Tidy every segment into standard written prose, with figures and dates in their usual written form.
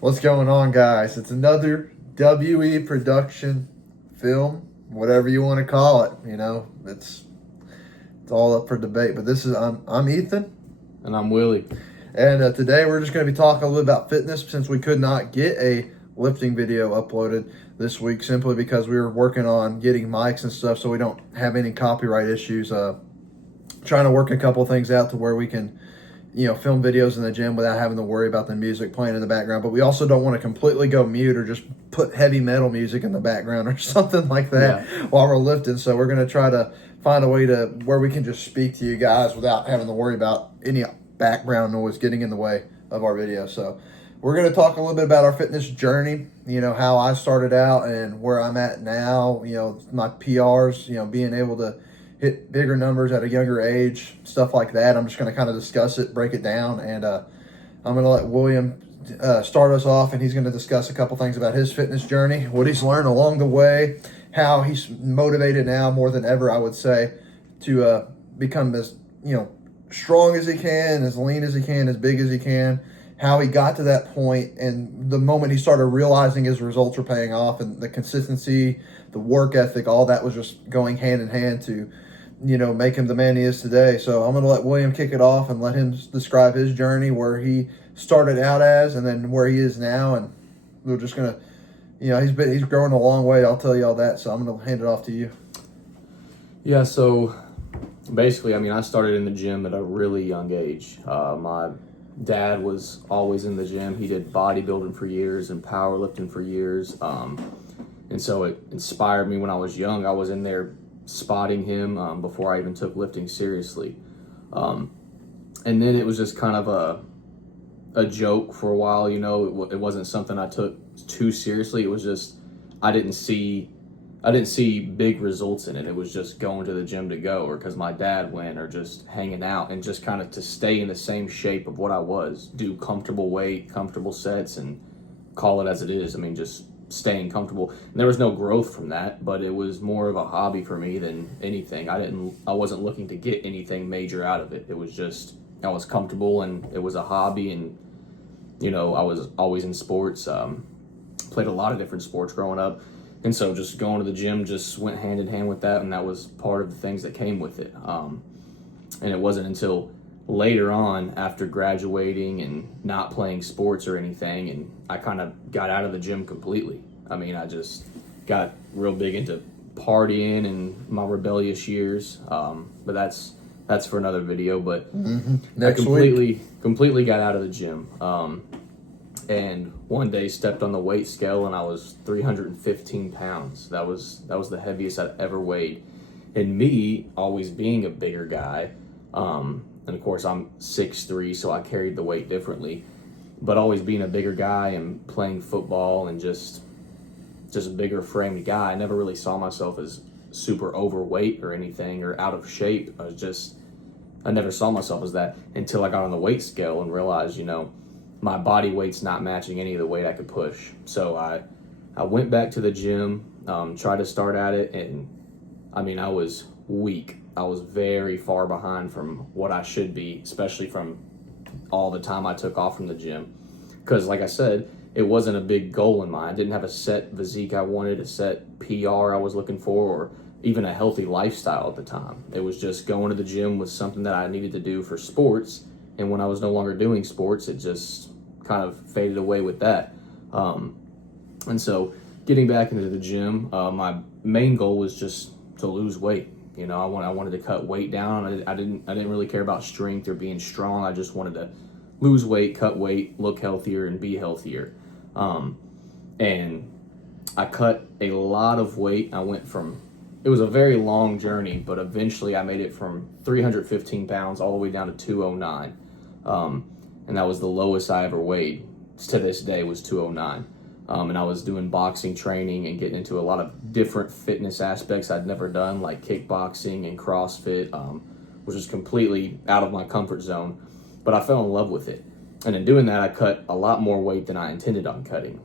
What's going on, guys? It's another WE production film, whatever you want to call it. It's all up for debate. But this is I'm Ethan, And I'm Willie. and today we're just going to be talking a little bit about fitness since we could not get a lifting video uploaded this week simply because we were working on getting mics and stuff, so we don't have any copyright issues. Trying to work a couple things out to where we can film videos in the gym without having to worry about the music playing in the background. But we also don't want to completely go mute or just put heavy metal music in the background or something like that while we're lifting. So we're going to try to find a way to where we can just speak to you guys without having to worry about any background noise getting in the way of our video. So we're going to talk a little bit about our fitness journey, how I started out and where I'm at now, my PRs, being able to hit bigger numbers at a younger age, stuff like that. I'm just going to kind of discuss it, break it down, and I'm going to let William start us off, and he's going to discuss a couple things about his fitness journey, what he's learned along the way, how he's motivated now more than ever, I would say, to become as strong as he can, as lean as he can, as big as he can. How he got to that point, and the moment he started realizing his results were paying off, and the consistency, the work ethic, all that was just going hand in hand to make him the man he is today. So I'm going to let William kick it off and let him describe his journey, where he started out as, and then where he is now. And we're just going to, he's growing a long way. I'll tell you all that. So I'm going to hand it off to you. Yeah, so basically, I started in the gym at a really young age. My dad was always in the gym. He did bodybuilding for years and powerlifting for years. And so it inspired me when I was young. I was in there spotting him before I even took lifting seriously. And then it was just kind of a joke for a while, it wasn't something I took too seriously. It was just, I didn't see big results in it. It was just going to the gym to go, or because my dad went, or just hanging out and just kind of to stay in the same shape of what I was, do comfortable weight, comfortable sets, and call it as it is. Just staying comfortable. And there was no growth from that, but it was more of a hobby for me than anything. I wasn't looking to get anything major out of it. It was just, I was comfortable, and it was a hobby. And I was always in sports, played a lot of different sports growing up, and so just going to the gym just went hand in hand with that, and that was part of the things that came with it. And it wasn't until later on, after graduating and not playing sports or anything, and I kind of got out of the gym completely. I just got real big into partying and my rebellious years, but that's for another video. But I completely got out of the gym, and one day stepped on the weight scale, and I was 315 pounds. That was the heaviest I'd ever weighed. And me always being a bigger guy, and of course I'm 6'3", so I carried the weight differently. But always being a bigger guy and playing football and just a bigger framed guy, I never really saw myself as super overweight or anything or out of shape. I never saw myself as that until I got on the weight scale and realized, my body weight's not matching any of the weight I could push. So I went back to the gym, tried to start at it, and I was weak. I was very far behind from what I should be, especially from all the time I took off from the gym. Because like I said, it wasn't a big goal in mind. I didn't have a set physique I wanted, a set PR I was looking for, or even a healthy lifestyle at the time. It was just going to the gym was something that I needed to do for sports. And when I was no longer doing sports, it just kind of faded away with that. And so getting back into the gym, my main goal was just to lose weight. I wanted to cut weight down. I didn't really care about strength or being strong. I just wanted to lose weight, cut weight, look healthier, and be healthier. And I cut a lot of weight. It was a very long journey, but eventually I made it from 315 pounds all the way down to 209. And that was the lowest I ever weighed. To this day was 209. And I was doing boxing training and getting into a lot of different fitness aspects I'd never done, like kickboxing and CrossFit, which was completely out of my comfort zone. But I fell in love with it. And in doing that, I cut a lot more weight than I intended on cutting.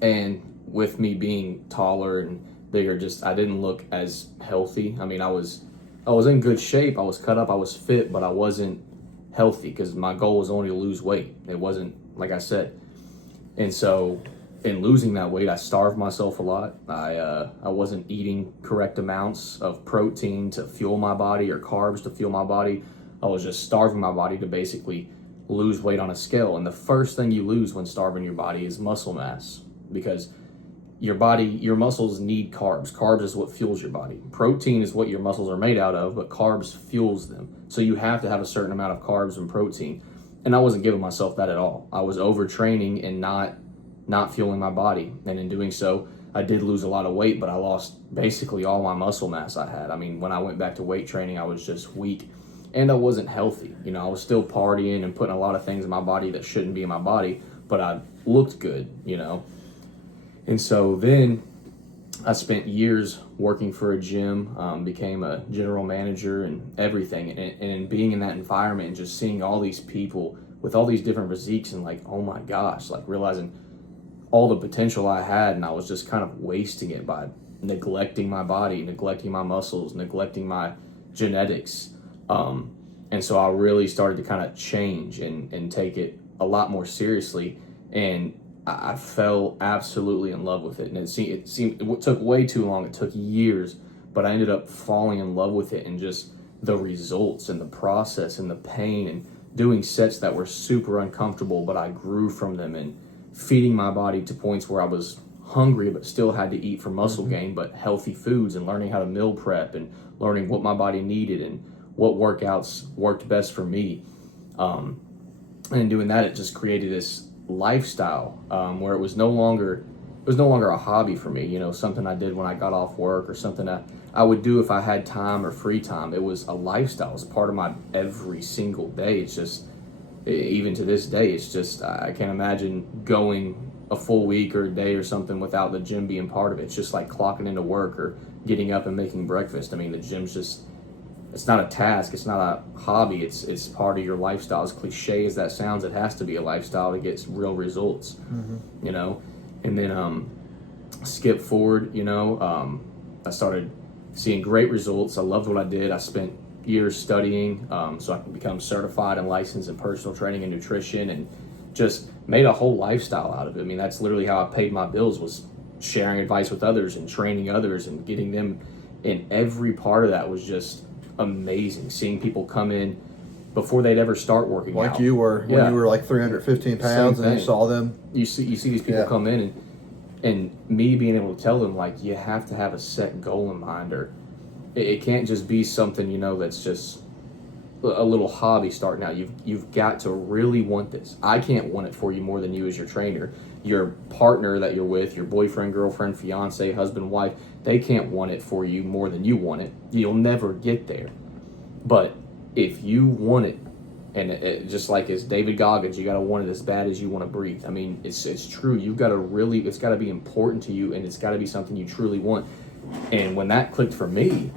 And with me being taller and bigger, I didn't look as healthy. I was in good shape. I was cut up. I was fit, but I wasn't healthy because my goal was only to lose weight. It wasn't, like I said, And so in losing that weight, I starved myself a lot. I wasn't eating correct amounts of protein to fuel my body or carbs to fuel my body. I was just starving my body to basically lose weight on a scale. And the first thing you lose when starving your body is muscle mass, because your muscles need carbs. Carbs is what fuels your body. Protein is what your muscles are made out of, but carbs fuels them. So you have to have a certain amount of carbs and protein. And I wasn't giving myself that at all. I was overtraining and not fueling my body. And in doing so, I did lose a lot of weight, but I lost basically all my muscle mass I had. I mean, when I went back to weight training, I was just weak and I wasn't healthy. You know, I was still partying and putting a lot of things in my body that shouldn't be in my body, but I looked good, you know. And so then I spent years working for a gym, became a general manager and everything. And being in that environment and just seeing all these people with all these different physiques and like, oh my gosh, like realizing all the potential I had, and I was just kind of wasting it by neglecting my body, neglecting my muscles, neglecting my genetics. And so I really started to kind of change and take it a lot more seriously. And I fell absolutely in love with it. And it took way too long. It took years, but I ended up falling in love with it, and just the results and the process and the pain and doing sets that were super uncomfortable, but I grew from them, and feeding my body to points where I was hungry but still had to eat for muscle gain, but healthy foods, and learning how to meal prep and learning what my body needed and what workouts worked best for me. And doing that, it just created this lifestyle where it was no longer a hobby for me, you know, something I did when I got off work or something I would do if I had time or free time. It was a lifestyle. It's part of my every single day. It's just, even to this day, it's just, I can't imagine going a full week or a day or something without the gym being part of it. It's just like clocking into work or getting up and making breakfast. I mean, the gym's just, it's not a task, it's not a hobby, it's part of your lifestyle. As cliche as that sounds, it has to be a lifestyle to get real results, you know. And then skip forward, you know, I started seeing great results. I loved what I did. I spent years studying so I could become certified and licensed in personal training and nutrition, and just made a whole lifestyle out of it. I mean, that's literally how I paid my bills, was sharing advice with others and training others and getting them. And every part of that was just amazing. Seeing people come in before they'd ever start working like out. you were when you were like 315 pounds, and you saw them. You see these people come in, and me being able to tell them, like, you have to have a set goal in mind, or it can't just be something, you know, that's just a little hobby starting out. You've got to really want this. I can't want it for you more than you as your trainer. Your partner that you're with, your boyfriend, girlfriend, fiance, husband, wife, they can't want it for you more than you want it. You'll never get there. But if you want it, and it just like as David Goggins, you got to want it as bad as you want to breathe. I mean, it's true. You've got to really, it's got to be important to you, and it's got to be something you truly want. And when that clicked for me,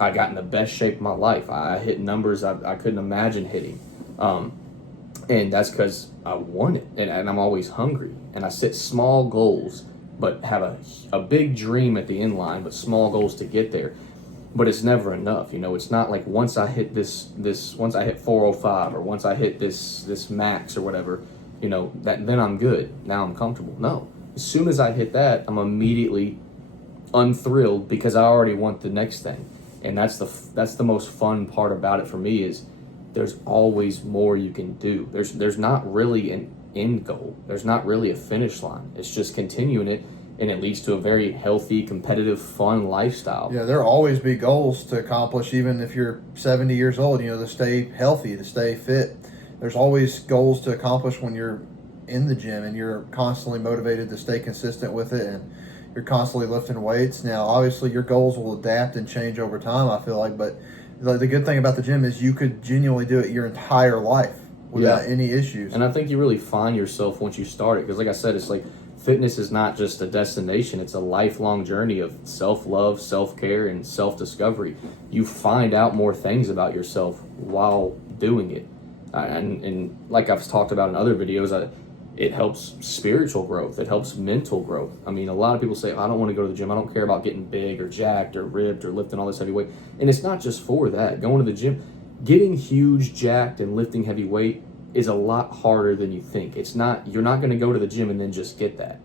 I got in the best shape of my life. I hit numbers I couldn't imagine hitting. And that's because I want it, and I'm always hungry. And I set small goals, but have a big dream at the end line, but small goals to get there. But it's never enough, you know. It's not like once I hit this once I hit 405 or once I hit this max or whatever, you know, that then I'm good. Now I'm comfortable. No, as soon as I hit that, I'm immediately unthrilled because I already want the next thing. And that's the most fun part about it for me, is there's always more you can do. There's not really an end goal. There's not really a finish line. It's just continuing it, and it leads to a very healthy, competitive, fun lifestyle. Yeah, there'll always be goals to accomplish, even if you're 70 years old, you know, to stay healthy, to stay fit. There's always goals to accomplish when you're in the gym, and you're constantly motivated to stay consistent with it, and you're constantly lifting weights. Now, obviously, your goals will adapt and change over time, I feel like, but the good thing about the gym is you could genuinely do it your entire life without any issues. And I think you really find yourself once you start it, because like I said, it's like fitness is not just a destination. It's a lifelong journey of self-love, self-care, and self-discovery. You find out more things about yourself while doing it. And like I've talked about in other videos, it helps spiritual growth. It helps mental growth. I mean, a lot of people say, I don't want to go to the gym. I don't care about getting big or jacked or ripped or lifting all this heavy weight. And it's not just for that. Going to the gym, getting huge, jacked, and lifting heavy weight is a lot harder than you think. You're not going to go to the gym and then just get that.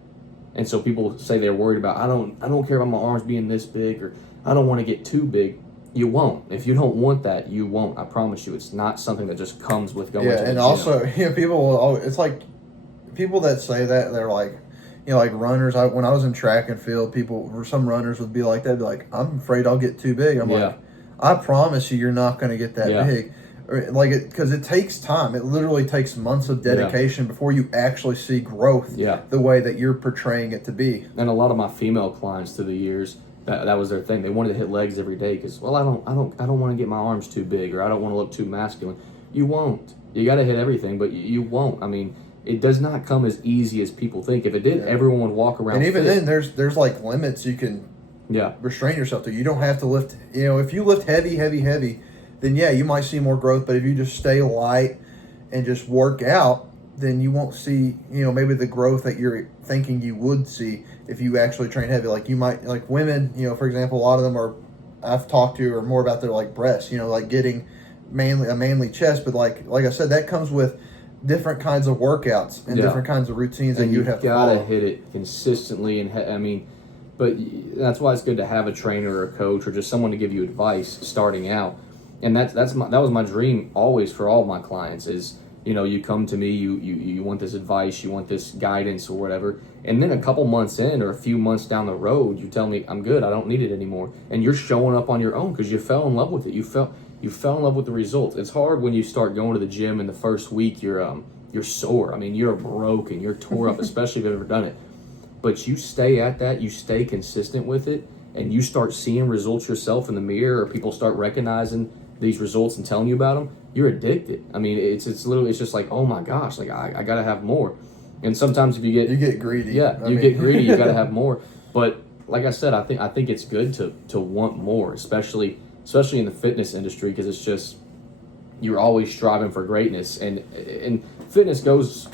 And so people say they're worried about, I don't care about my arms being this big, or I don't want to get too big. You won't. If you don't want that, you won't. I promise you. It's not something that just comes with going to the gym. Yeah, and also, people will, it's like people that say that, they're like, like runners. When I was in track and field, some runners would be like that, be like, I'm afraid I'll get too big. I'm like, I promise you're not going to get that big. Because it takes time. It literally takes months of dedication before you actually see growth the way that you're portraying it to be. And a lot of my female clients through the years, that was their thing. They wanted to hit legs every day because, well, I don't want to get my arms too big, or I don't want to look too masculine. You won't. You got to hit everything, but you won't. I mean, it does not come as easy as people think. If it did, everyone would walk around. And even then, there's like limits you can restrain yourself to. You don't have to lift. If you lift heavy, then you might see more growth. But if you just stay light and just work out, then you won't see, maybe the growth that you're thinking you would see if you actually train heavy. Like you might, like women, for example, a lot of them I've talked to are more about their like breasts, like getting a manly chest. But like I said, that comes with different kinds of workouts and different kinds of routines that you have to follow. You gotta hit it consistently, but that's why it's good to have a trainer or a coach or just someone to give you advice starting out. And that was my dream always for all my clients is, you come to me, you want this advice, you want this guidance or whatever, and then a couple months in or a few months down the road, you tell me I'm good, I don't need it anymore, and you're showing up on your own because you fell in love with it. You fell in love with the results. It's hard when you start going to the gym and the first week you're sore. I mean, you're broken, you're tore up, especially if you've ever done it. But you stay at that, you stay consistent with it, and you start seeing results yourself in the mirror, or people start recognizing these results and telling you about them, you're addicted. I mean, it's just like, oh my gosh, like I gotta have more. And sometimes if you get greedy. get greedy, you gotta have more. But like I said, I think it's good to want more, especially in the fitness industry, because it's just, you're always striving for greatness, and fitness goes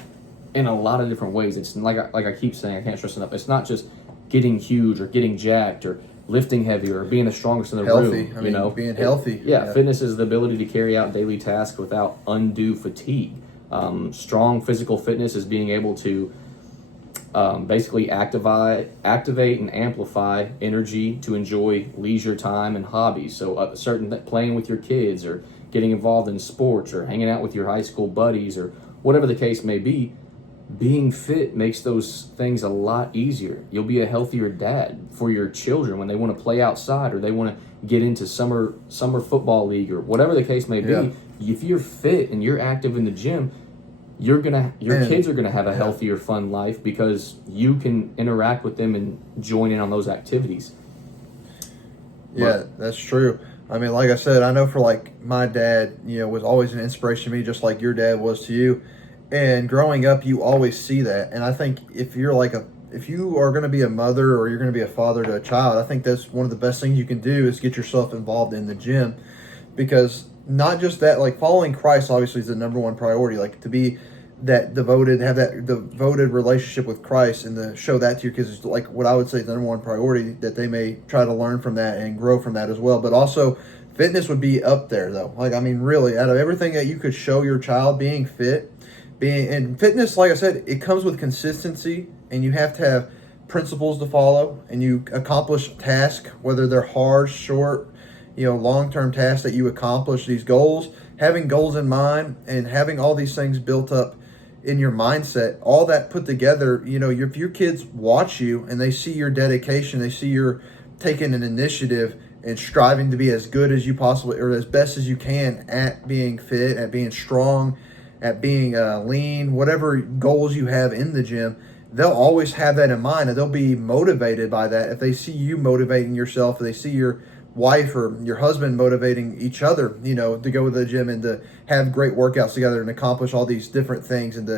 in a lot of different ways. It's like I keep saying, I can't stress enough, it's not just getting huge or getting jacked or lifting heavier or being the strongest in the room. Being healthy. Fitness is the ability to carry out daily tasks without undue fatigue. Strong physical fitness is being able to basically activate and amplify energy to enjoy leisure time and hobbies. So playing with your kids, or getting involved in sports, or hanging out with your high school buddies, or whatever the case may be. Being fit makes those things a lot easier. You'll be a healthier dad for your children when they want to play outside, or they want to get into summer football league, or whatever the case may be. If you're fit and you're active in the gym, your kids are gonna have a healthier, fun life because you can interact with them and join in on those activities. That's true. I mean, like I said, I know for like my dad, was always an inspiration to me, just like your dad was to you. And growing up, you always see that. And I think if you are going to be a mother, or you're going to be a father to a child, I think that's one of the best things you can do is get yourself involved in the gym, because not just that, like following Christ obviously is the number one priority, like to be that devoted, have that devoted relationship with Christ, and to show that to your kids is like what I would say is the number one priority, that they may try to learn from that and grow from that as well. But also fitness would be up there though. Like, I mean, really, out of everything that you could show your child, being fit, and fitness, like I said, it comes with consistency, and you have to have principles to follow, and you accomplish tasks, whether they're hard, short, long-term tasks that you accomplish these goals, having goals in mind, and having all these things built up in your mindset, all that put together. If your kids watch you and they see your dedication, they see you're taking an initiative and striving to be as good as you possibly, or as best as you can at being fit, at being strong, at being lean, whatever goals you have in the gym, they'll always have that in mind, and they'll be motivated by that. If they see you motivating yourself, if they see your wife or your husband motivating each other, to go to the gym and to have great workouts together and accomplish all these different things. And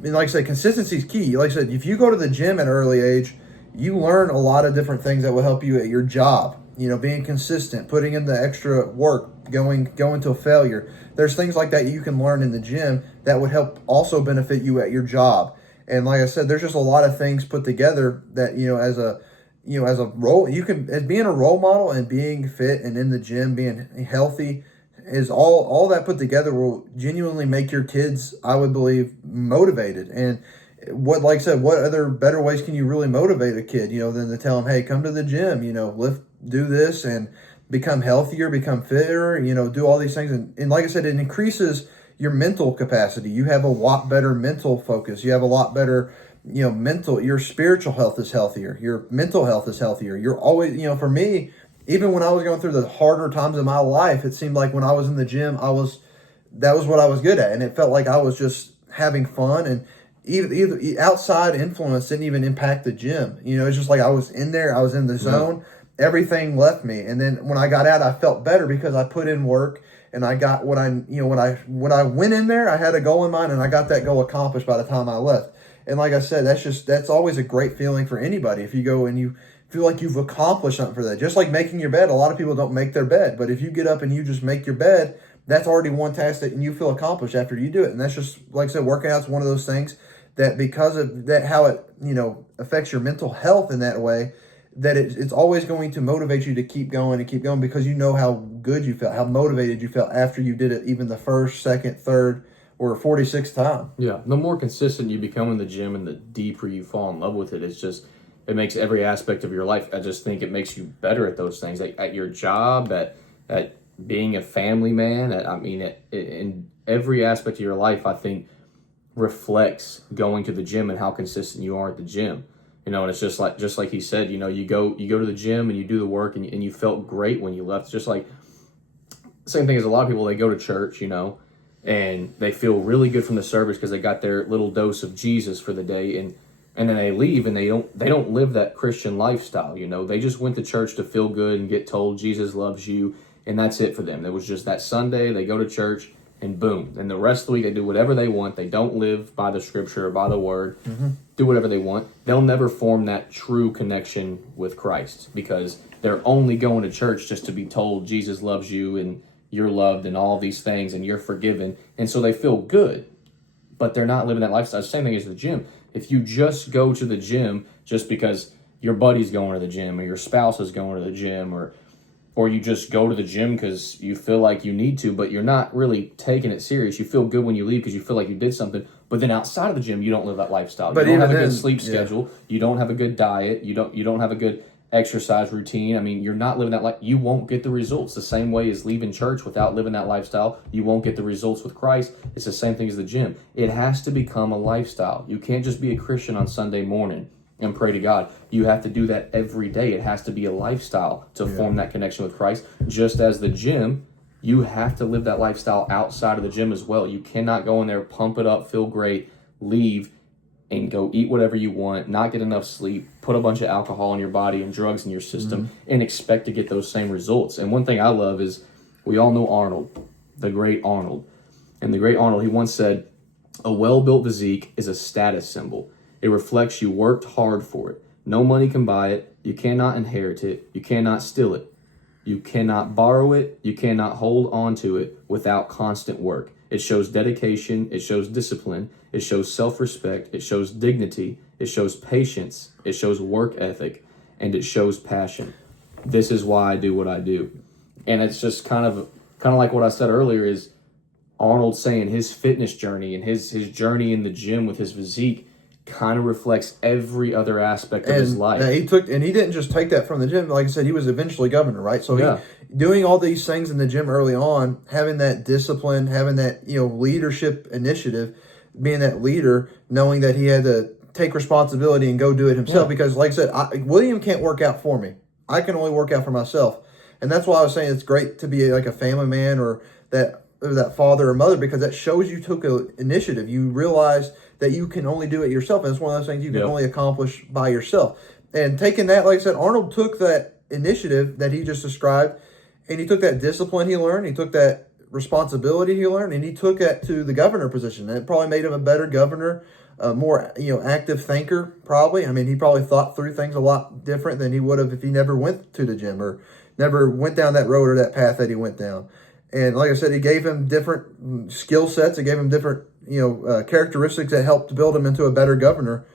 like I said, consistency is key. Like I said, if you go to the gym at an early age, you learn a lot of different things that will help you at your job. Being consistent, putting in the extra work, going to failure. There's things like that you can learn in the gym that would help also benefit you at your job. And like I said, there's just a lot of things put together that, as a role, you can, as being a role model and being fit and in the gym, being healthy is all that put together will genuinely make your kids, I would believe, motivated. And like I said, what other better ways can you really motivate a kid, than to tell them, hey, come to the gym, lift, do this, and become healthier, become fitter, do all these things. And like I said, it increases your mental capacity. You have a lot better mental focus. You have a lot better, your spiritual health is healthier. Your mental health is healthier. You're always, for me, even when I was going through the harder times of my life, it seemed like when I was in the gym, that was what I was good at. And it felt like I was just having fun, and either outside influence didn't even impact the gym. It's just like I was in there, I was in the zone, everything left me. And then when I got out, I felt better because I put in work and I got when I went in there, I had a goal in mind and I got that goal accomplished by the time I left. And like I said, that's always a great feeling for anybody. If you go and you feel like you've accomplished something for that, just like making your bed. A lot of people don't make their bed, but if you get up and you just make your bed, that's already one task that you feel accomplished after you do it. And that's just, like I said, working out's one of those things that because of that, how it, affects your mental health in that way, that it's always going to motivate you to keep going and keep going because you know how good you felt, how motivated you felt after you did it, even the first, second, third, or 46th time. Yeah, the more consistent you become in the gym and the deeper you fall in love with it, it makes every aspect of your life. I just think it makes you better at those things, at your job, at being a family man. In every aspect of your life, I think reflects going to the gym and how consistent you are at the gym. And it's just like he said, you go to the gym and you do the work and you felt great when you left. It's just like same thing as a lot of people, they go to church, and they feel really good from the service because they got their little dose of Jesus for the day, and then they leave and they don't live that Christian lifestyle. They just went to church to feel good and get told Jesus loves you, and that's it for them. It was just that Sunday they go to church and boom. And the rest of the week they do whatever they want. They don't live by the scripture or by the word. Do whatever they want. They'll never form that true connection with Christ because they're only going to church just to be told Jesus loves you and you're loved and all these things and you're forgiven. And so they feel good, but they're not living that lifestyle. Same thing as the gym. If you just go to the gym just because your buddy's going to the gym or your spouse is going to the gym or you just go to the gym because you feel like you need to, but you're not really taking it serious. You feel good when you leave because you feel like you did something, but then outside of the gym, you don't live that lifestyle. But you don't have a good sleep schedule. You don't have a good diet. You don't have a good exercise routine. You're not living that life. You won't get the results. The same way as leaving church without living that lifestyle, you won't get the results with Christ. It's the same thing as the gym. It has to become a lifestyle. You can't just be a Christian on Sunday morning and pray to God. You have to do that every day. It has to be a lifestyle to form that connection with Christ. Just as the gym, you have to live that lifestyle outside of the gym as well. You cannot go in there, pump it up, feel great, leave, and go eat whatever you want, not get enough sleep, put a bunch of alcohol in your body and drugs in your system, and expect to get those same results. And one thing I love is we all know Arnold, the great Arnold. And the great Arnold, he once said, "A well-built physique is a status symbol. It reflects you worked hard for it. No money can buy it. You cannot inherit it. You cannot steal it. You cannot borrow it. You cannot hold on to it without constant work. It shows dedication. It shows discipline. It shows self-respect. It shows dignity. It shows patience. It shows work ethic. And it shows passion. This is why I do what I do." And it's just kind of like what I said earlier is Arnold saying his fitness journey and his journey in the gym with his physique kind of reflects every other aspect of his life. He didn't just take that from the gym. Like I said, he was eventually governor, right? So he doing all these things in the gym early on, having that discipline, having that leadership initiative, being that leader, knowing that he had to take responsibility and go do it himself. Because, like I said, William can't work out for me. I can only work out for myself, and that's why I was saying it's great to be like a family man or that father or mother, because that shows you took an initiative. You realize that you can only do it yourself, and it's one of those things you can only accomplish by yourself. And taking that, like I said, Arnold took that initiative that he just described, and he took that discipline he learned, he took that responsibility he learned, and he took that to the governor position. And it probably made him a better governor, a more active thinker, probably. He probably thought through things a lot different than he would have if he never went to the gym or never went down that road or that path that he went down. And like I said, he gave him different skill sets. It gave him different, characteristics that helped build him into a better governor.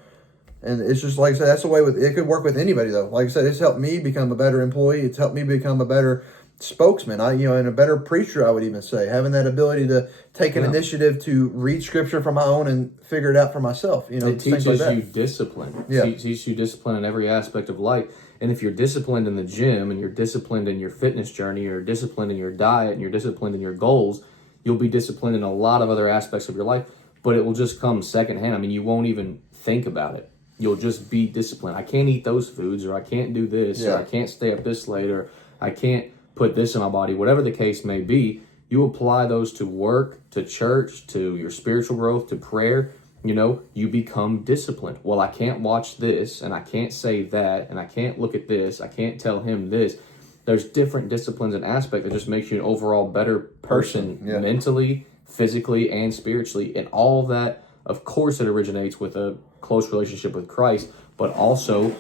And it's just, like I said, that's the way it could work with anybody, though. Like I said, it's helped me become a better employee. It's helped me become a better spokesman. And a better preacher, I would even say, having that ability to take an initiative to read scripture from my own and figure it out for myself. It things teaches like that. you discipline. Yeah. It teaches you discipline in every aspect of life. And if you're disciplined in the gym and you're disciplined in your fitness journey, or disciplined in your diet and you're disciplined in your goals, you'll be disciplined in a lot of other aspects of your life, but it will just come secondhand. I mean, you won't even think about it. You'll just be disciplined. I can't eat those foods, or I can't do this, or I can't stay up this late, or I can't put this in my body, whatever the case may be. You apply those to work, to church, to your spiritual growth, to prayer, you become disciplined. Well, I can't watch this, and I can't say that, and I can't look at this, I can't tell him this. There's different disciplines and aspects that just makes you an overall better person. Mentally, physically, and spiritually. And all of that, of course, it originates with a close relationship with Christ, but also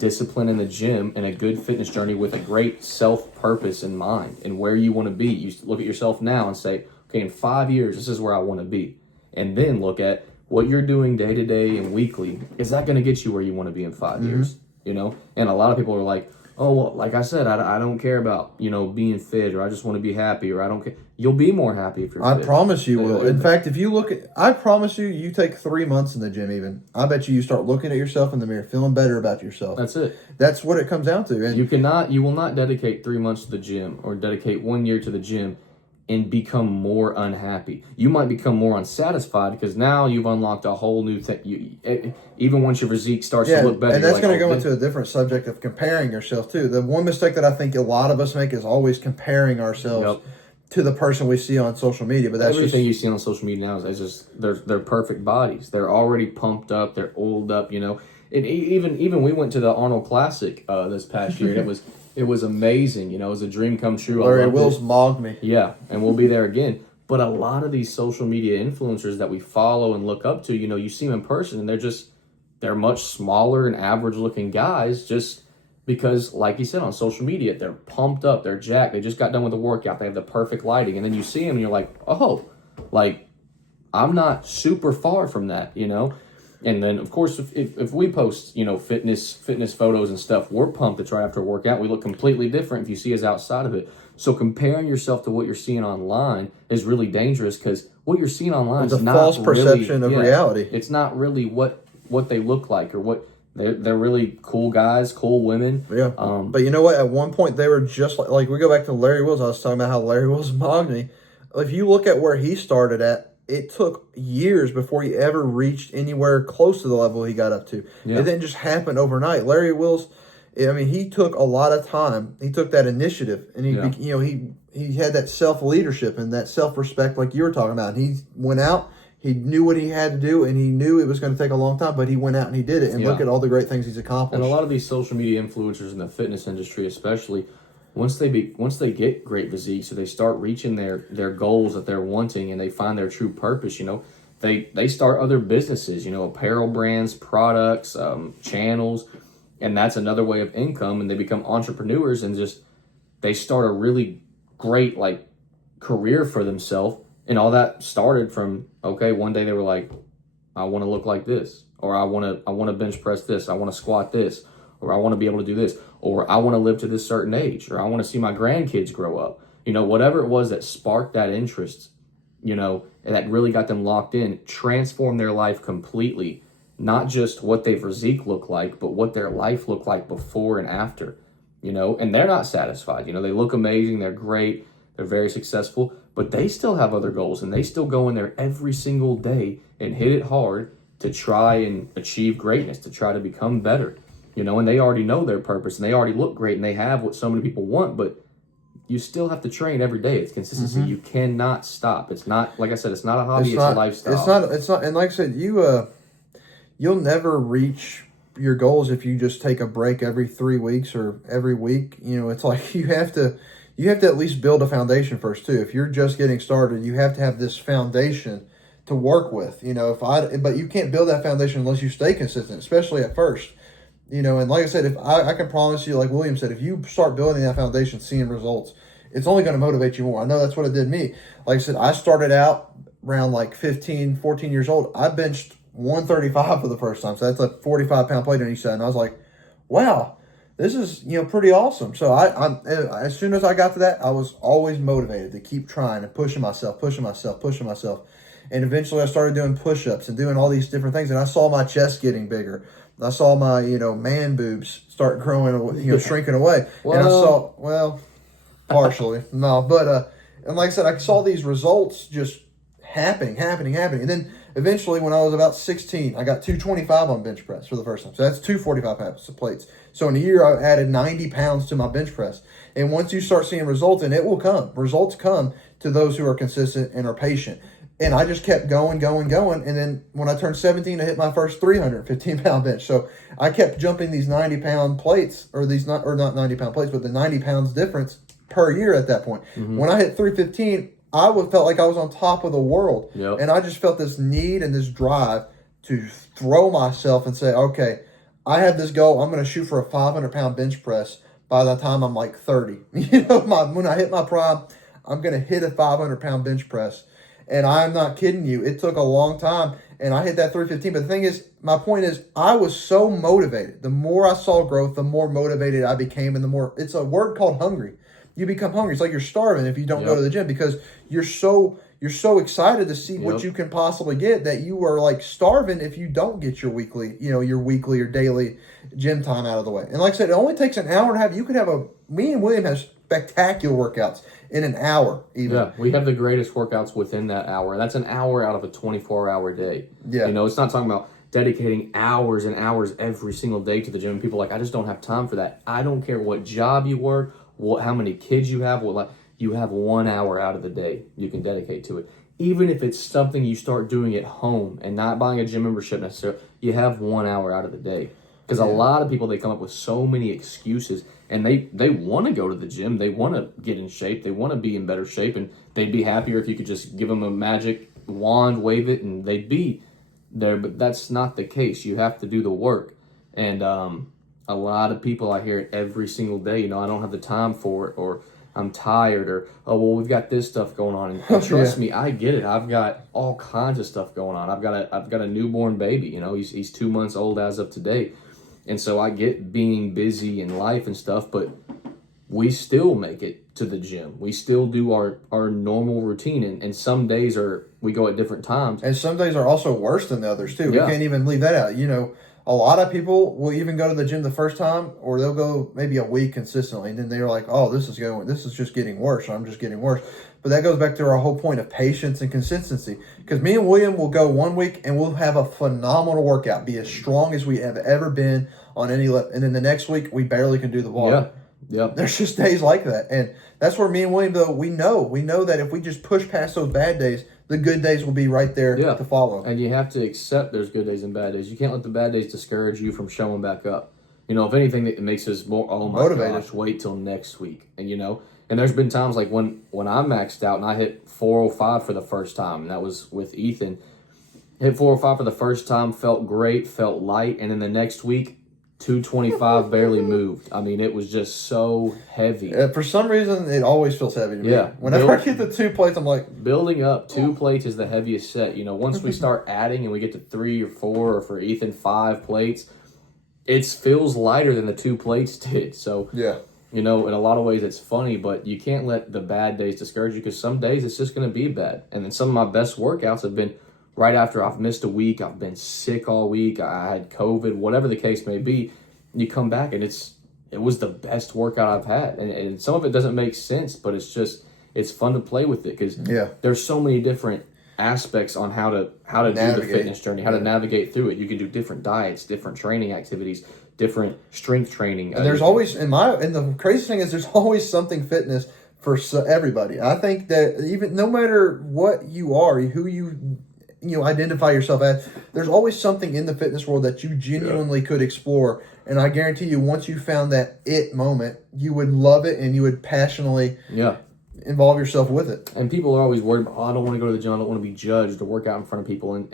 discipline in the gym and a good fitness journey with a great self-purpose in mind and where you want to be. You look at yourself now and say, okay, in 5 years, this is where I want to be. And then look at what you're doing day to day and weekly. Is that going to get you where you want to be in 5 years? And a lot of people are like, oh, well, like I said, I don't care about, being fit, or I just want to be happy, or I don't care. You'll be more happy if you're fit. I promise you will. In fact, if you look at, I promise you take 3 months in the gym even. I bet you start looking at yourself in the mirror, feeling better about yourself. That's it. That's what it comes down to. And you will not dedicate 3 months to the gym, or dedicate 1 year to the gym and become more unhappy. You might become more unsatisfied because now you've unlocked a whole new thing. Even once your physique starts to look better. And that's going to go into a different subject of comparing yourself too. The one mistake that I think a lot of us make is always comparing ourselves to the person we see on social media. But that's everything you see on social media now is just they're perfect bodies. They're already pumped up. They're oiled up. And even we went to the Arnold Classic this past year. And it was amazing. It was a dream come true. Larry Wills mogged me. Yeah, and we'll be there again. But a lot of these social media influencers that we follow and look up to, you see them in person, and they're much smaller and average looking guys, just because, like you said, on social media, they're pumped up, they're jacked, they just got done with a workout, they have the perfect lighting, and then you see them and you're like, oh, like, I'm not super far from that, And then, of course, if we post, fitness photos and stuff, we're pumped. It's right after a workout. We look completely different if you see us outside of it. So comparing yourself to what you're seeing online is really dangerous, because what you're seeing online is not false perception of reality. It's not really what they look like, or what they're really cool guys, cool women. Yeah. But you know what? At one point, they were just like we go back to Larry Wills. I was talking about how Larry Wills mogged me. If you look at where he started at, it took years before he ever reached anywhere close to the level he got up to. Yeah. It didn't just happen overnight. Larry Wills, he took a lot of time. He took that initiative, and he had that self-leadership and that self-respect like you were talking about. And he went out, he knew what he had to do, and he knew it was going to take a long time, but he went out and he did it. And look at all the great things he's accomplished. And a lot of these social media influencers in the fitness industry especially, once they get great physiques, so they start reaching their goals that they're wanting, and they find their true purpose, they start other businesses, apparel brands, products, channels, and that's another way of income, and they become entrepreneurs, and they start a really great career for themselves. And all that started from, one day they were like, I want to look like this, or I want to bench press this, I want to squat this, or I want to be able to do this, or I want to live to this certain age, or I want to see my grandkids grow up. Whatever it was that sparked that interest, and that really got them locked in, transformed their life completely. Not just what their physique looked like, but what their life looked like before and after, and they're not satisfied. They look amazing, they're great, they're very successful, but they still have other goals, and they still go in there every single day and hit it hard to try and achieve greatness, to try to become better. And they already know their purpose, and they already look great, and they have what so many people want, but you still have to train every day. It's consistency. You cannot stop. It's not, like I said, it's not a hobby, it's a lifestyle. It's not, and like I said, you'll never reach your goals if you just take a break every 3 weeks or every week. It's like you have to at least build a foundation first too. If you're just getting started, you have to have this foundation to work with. But you can't build that foundation unless you stay consistent, especially at first. And like I said, if I can promise you, like William said, if you start building that foundation, seeing results, it's only going to motivate you more. I know that's what it did me. Like I said, I started out around 15, 14 years old. I benched 135 for the first time. So that's a 45-pound plate on each side. And I was like, wow, this is, pretty awesome. So I'm as soon as I got to that, I was always motivated to keep trying and pushing myself, pushing myself. And eventually I started doing push-ups and doing all these different things. And I saw my chest getting bigger. I saw my, man boobs start growing, shrinking away. And I saw, partially, no, but, and like I said, I saw these results just happening. And then eventually, when I was about 16, I got 225 on bench press for the first time. So that's 245 pounds of plates. So in a year, I added 90 pounds to my bench press. And once you start seeing results, and it will come, results come to those who are consistent and are patient. And I just kept going. And then when I turned 17, I hit my first 315-pound bench. So I kept jumping these 90-pound plates, or not 90-pound plates, but the 90 pounds difference per year at that point. Mm-hmm. When I hit 315, I felt like I was on top of the world. Yep. And I just felt this need and this drive to throw myself and say, okay, I have this goal. I'm going to shoot for a 500-pound bench press by the time I'm like 30. When I hit my prime, I'm going to hit a 500-pound bench press. And I'm not kidding you. It took a long time, and I hit that 315. But the thing is, my point is, I was so motivated. The more I saw growth, the more motivated I became, and the more, it's a word called hungry. You become hungry. It's like you're starving if you don't go to the gym, because you're so excited to see what you can possibly get, that you are like starving if you don't get your weekly or daily gym time out of the way. And like I said, it only takes an hour and a half. You could have me and William have spectacular workouts in an hour even. Yeah, we have the greatest workouts within that hour. That's an hour out of a 24-hour day. Yeah. It's not talking about dedicating hours and hours every single day to the gym. People are like, I just don't have time for that. I don't care what job you work, how many kids you have, you have 1 hour out of the day you can dedicate to it. Even if it's something you start doing at home and not buying a gym membership necessarily, you have 1 hour out of the day. Because a lot of people, they come up with so many excuses, and they want to go to the gym. They want to get in shape. They want to be in better shape, and they'd be happier if you could just give them a magic wand, wave it, and they'd be there. But that's not the case. You have to do the work. And a lot of people, I hear it every single day, I don't have the time for it, or I'm tired, or, oh, well, we've got this stuff going on. And trust me, I get it. I've got all kinds of stuff going on. I've got a newborn baby. He's 2 months old as of today. And so I get being busy in life and stuff, but we still make it to the gym. We still do our normal routine. And some days we go at different times. And some days are also worse than the others, too. Yeah. We can't even leave that out. A lot of people will even go to the gym the first time, or they'll go maybe a week consistently, and then they're like, oh, this is just getting worse, or I'm just getting worse. But that goes back to our whole point of patience and consistency. Because me and William will go 1 week, and we'll have a phenomenal workout, be as strong as we have ever been on any lift. And then the next week, we barely can do the bar. Yeah. There's just days like that. And that's where me and William, though, we know that if we just push past those bad days, the good days will be right there to follow. And you have to accept there's good days and bad days. You can't let the bad days discourage you from showing back up. If anything, it makes us more, oh my motivated. Gosh, wait till next week. And, and there's been times like when I maxed out and I hit 405 for the first time, and that was with Ethan. Hit 405 for the first time, felt great, felt light, and then the next week, 225 barely moved. I mean, it was just so heavy. For some reason, it always feels heavy to me. Yeah. Whenever I get the 2 plates, I'm like... Building up, 2 plates is the heaviest set. Once we start adding and we get to 3 or 4, or for Ethan, 5 plates, it feels lighter than the 2 plates did. So, yeah. In a lot of ways, it's funny, but you can't let the bad days discourage you, because some days it's just going to be bad. And then some of my best workouts have been right after I've missed a week, I've been sick all week, I had COVID, whatever the case may be. You come back and it was the best workout I've had. And some of it doesn't make sense, but it's fun to play with it, because there's so many different aspects on how to do the fitness journey, how to navigate through it. You can do different diets, different training activities, different strength training. And there's always, and the crazy thing is, there's always something fitness for everybody. I think that even no matter what you are, who you identify yourself as, there's always something in the fitness world that you genuinely could explore. And I guarantee you, once you found that it moment, you would love it, and you would passionately involve yourself with it. And people are always worried about, I don't want to go to the gym, I don't want to be judged or work out in front of people. And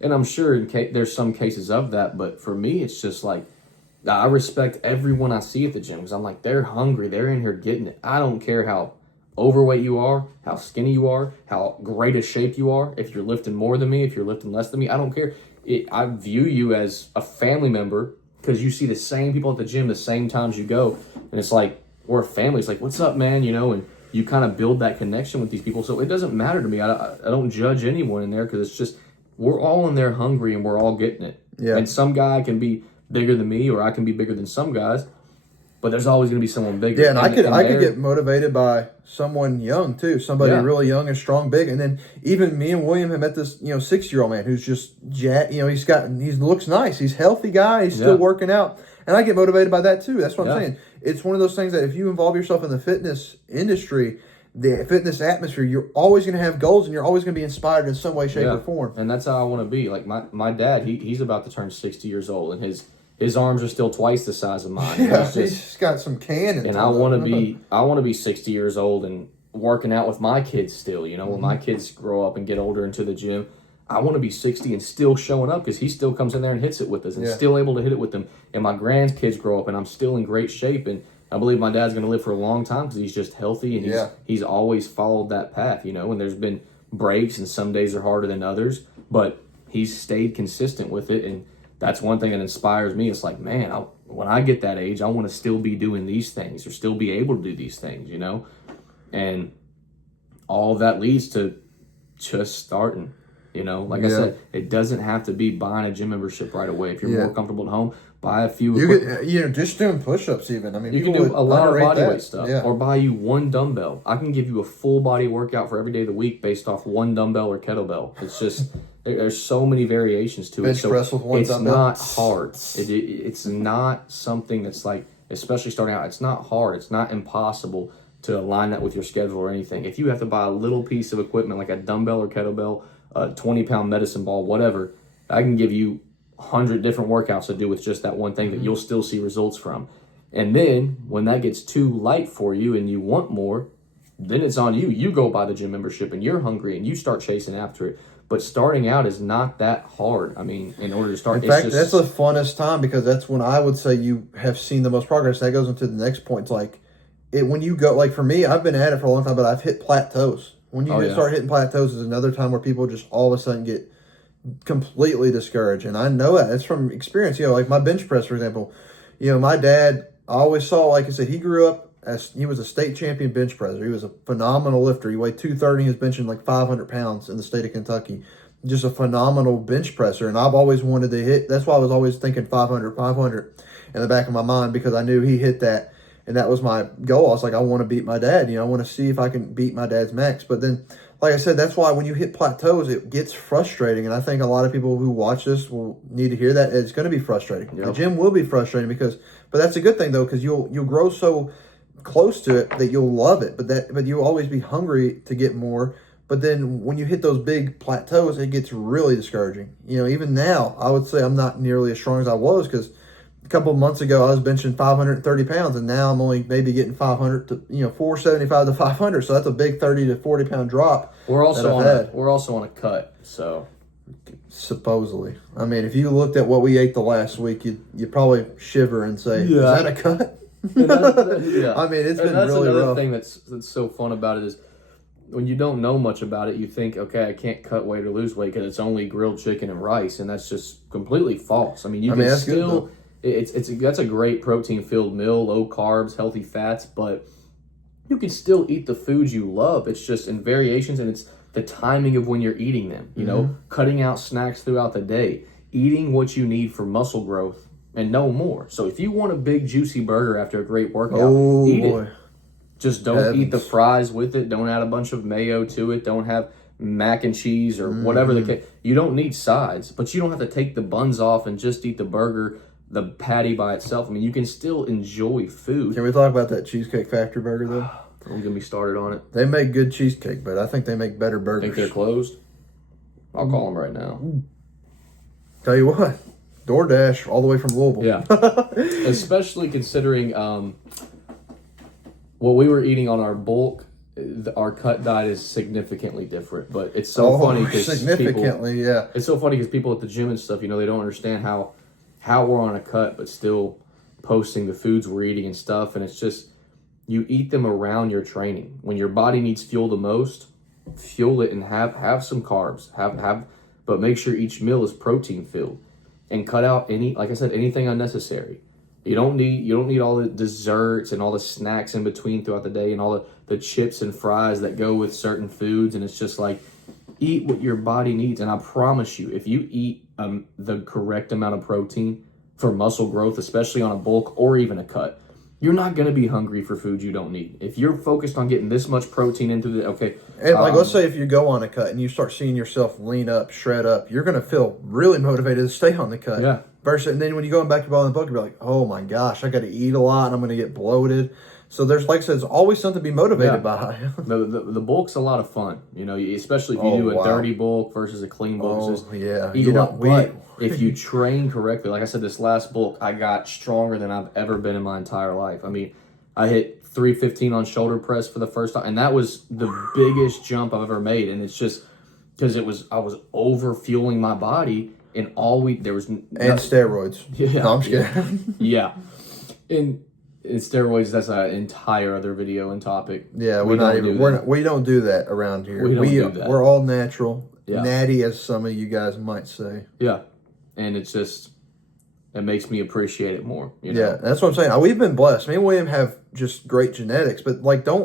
and I'm sure there's some cases of that, but for me, it's just like, I respect everyone I see at the gym, because I'm like, they're hungry, they're in here getting it. I don't care how overweight you are, how skinny you are, how great a shape you are, if you're lifting more than me, if you're lifting less than me, I don't care. I view you as a family member because you see the same people at the gym the same times you go, and it's like we're a family. It's like, what's up, man? And you kind of build that connection with these people. So it doesn't matter to me. I don't judge anyone in there, because it's just we're all in there hungry and we're all getting it. Yeah. And some guy can be bigger than me, or I can be bigger than some guys, but there's always going to be someone bigger. Yeah, and I could get motivated by someone young too, somebody really young and strong, big. And then even me and William have met this 6-year-old man who's just he looks nice, he's a healthy guy, he's still working out, and I get motivated by that too. That's what I'm saying. It's one of those things that if you involve yourself in the fitness industry, the fitness atmosphere, you're always going to have goals, and you're always going to be inspired in some way, shape, or form. And that's how I want to be. Like my dad, he's about to turn 60 years old, and his arms are still twice the size of mine. Yeah, he's got some cannon. And I want to be 60 years old and working out with my kids still. When my kids grow up and get older into the gym, I want to be 60 and still showing up, because he still comes in there and hits it with us, and still able to hit it with them. And my grandkids grow up, and I'm still in great shape. And I believe my dad's going to live for a long time, because he's just healthy, and he's always followed that path. And there's been breaks, and some days are harder than others, but he's stayed consistent with it. And that's one thing that inspires me. It's like, man, when I get that age, I want to still be doing these things, or still be able to do these things, And all of that leads to just starting, Like I said, it doesn't have to be buying a gym membership right away. If you're more comfortable at home, buy a few. Just doing push-ups even. I mean, you can do a lot of bodyweight stuff, or buy you one dumbbell. I can give you a full body workout for every day of the week based off one dumbbell or kettlebell. It's just there's so many variations to it. Bench press with one dumbbell. It's not hard. It's not something that's like, especially starting out, it's not hard. It's not impossible to align that with your schedule or anything. If you have to buy a little piece of equipment like a dumbbell or kettlebell, a 20-pound medicine ball, whatever, I can give you 100 different workouts to do with just that one thing that you'll still see results from. And then when that gets too light for you and you want more, then it's on you. You go buy the gym membership and you're hungry and you start chasing after it. But starting out is not that hard. I mean, in order to start, in fact, that's the funnest time, because that's when I would say you have seen the most progress. That goes into the next point. It's like when you go, like for me, I've been at it for a long time, but I've hit plateaus. When you start hitting plateaus is another time where people just all of a sudden get completely discouraged. And I know that. It's from experience. Like my bench press, for example. My dad, I always saw, like I said, he grew up he was a state champion bench presser. He was a phenomenal lifter. He weighed 230. He was benching like 500 pounds in the state of Kentucky. Just a phenomenal bench presser. And I've always wanted to hit. That's why I was always thinking 500 in the back of my mind, because I knew he hit that. And that was my goal. I was like, I want to beat my dad. I want to see if I can beat my dad's max. But then, like I said, that's why when you hit plateaus, it gets frustrating. And I think a lot of people who watch this will need to hear that. It's going to be frustrating. Yep. The gym will be frustrating, but that's a good thing though, because you'll grow so close to it that you'll love it. But you'll always be hungry to get more. But then when you hit those big plateaus, it gets really discouraging. Even now, I would say I'm not nearly as strong as I was, because a couple of months ago, I was benching 530 pounds, and now I'm only maybe getting 500 to 475 to 500. So that's a big 30 to 40 pound drop. We're also on a cut, so supposedly. I mean, if you looked at what we ate the last week, you'd probably shiver and say, "Is that a cut?" I mean, it's been really rough. Another thing that's so fun about it is when you don't know much about it, you think, okay, I can't cut weight or lose weight because it's only grilled chicken and rice, and that's just completely false. I mean, you can still. That's a great protein-filled meal, low carbs, healthy fats, but you can still eat the foods you love. It's just in variations, and it's the timing of when you're eating them. Cutting out snacks throughout the day, eating what you need for muscle growth, and no more. So if you want a big juicy burger after a great workout, eat it. Just don't eat the fries with it. Don't add a bunch of mayo to it. Don't have mac and cheese or whatever the case. You don't need sides, but you don't have to take the buns off and just eat the burger, the patty by itself. I mean, you can still enjoy food. Can we talk about that Cheesecake Factory burger, though? Don't get me started on it. They make good cheesecake, but I think they make better burgers. Think they're closed? I'll call them right now. Tell you what, DoorDash all the way from Louisville. Yeah. Especially considering what we were eating on our bulk, our cut diet is significantly different. But it's so funny because it's so funny because people at the gym and stuff, they don't understand how we're on a cut, but still posting the foods we're eating and stuff. And it's just, you eat them around your training. When your body needs fuel the most, fuel it and have some carbs, but make sure each meal is protein filled. and cut out like I said, anything unnecessary. You don't need all the desserts and all the snacks in between throughout the day and all the chips and fries that go with certain foods. And it's just like, eat what your body needs. And I promise you, if you eat the correct amount of protein for muscle growth, especially on a bulk or even a cut, you're not going to be hungry for food you don't need. If you're focused on getting this much protein into and like, let's say if you go on a cut and you start seeing yourself lean up, shred up, you're going to feel really motivated to stay on the cut. Yeah. Versus, and then when you go back to buying the book, you're like, oh my gosh, I got to eat a lot and I'm going to get bloated. So there's, like I said, there's always something to be motivated by. The bulk's a lot of fun, especially if you do a dirty bulk versus a clean bulk. But if you train correctly, like I said, this last bulk, I got stronger than I've ever been in my entire life. I mean, I hit 315 on shoulder press for the first time, and that was the biggest jump I've ever made. And it's just because I was over fueling my body. And there was and steroids. Yeah, no, I'm just kidding. Yeah, and steroids. That's an entire other video and topic. Yeah, we don't do that around here. We don't do that. We're all natural, yeah. Natty, as some of you guys might say. Yeah, and it makes me appreciate it more. Yeah, that's what I'm saying. We've been blessed. Me and William have just great genetics, but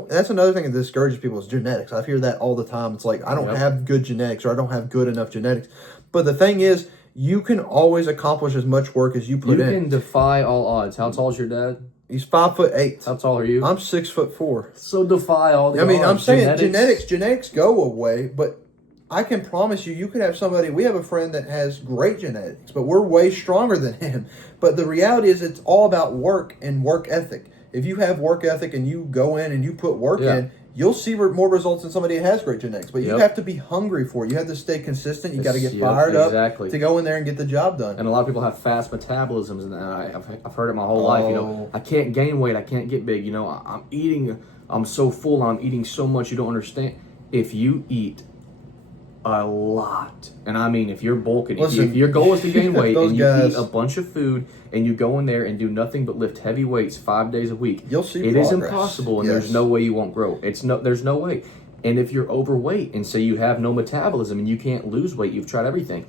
that's another thing that discourages people is genetics. I hear that all the time. It's like, I don't have good genetics, or I don't have good enough genetics. But the thing is, you can always accomplish as much work as you put in. You can defy all odds. How tall is your dad? He's 5'8". How tall are you? I'm 6'4". So defy all the odds. I'm saying genetics go away, but I can promise you could have somebody. We have a friend that has great genetics, but we're way stronger than him. But the reality is, it's all about work and work ethic. If you have work ethic and you go in and you put work in, you'll see more results than somebody that has great genetics. But you have to be hungry for it. You have to stay consistent. You got to get fired up to go in there and get the job done. And a lot of people have fast metabolisms, and I've heard it my whole life. I can't gain weight. I can't get big. I'm eating. I'm so full. I'm eating so much. You don't understand. If you eat a lot, and I mean, if you're bulking, if your goal is to gain weight and you eat a bunch of food and you go in there and do nothing but lift heavy weights 5 days a week, you'll see it progress. Is impossible, and there's no way you won't grow. There's no way. And if you're overweight and say you have no metabolism and you can't lose weight, you've tried everything.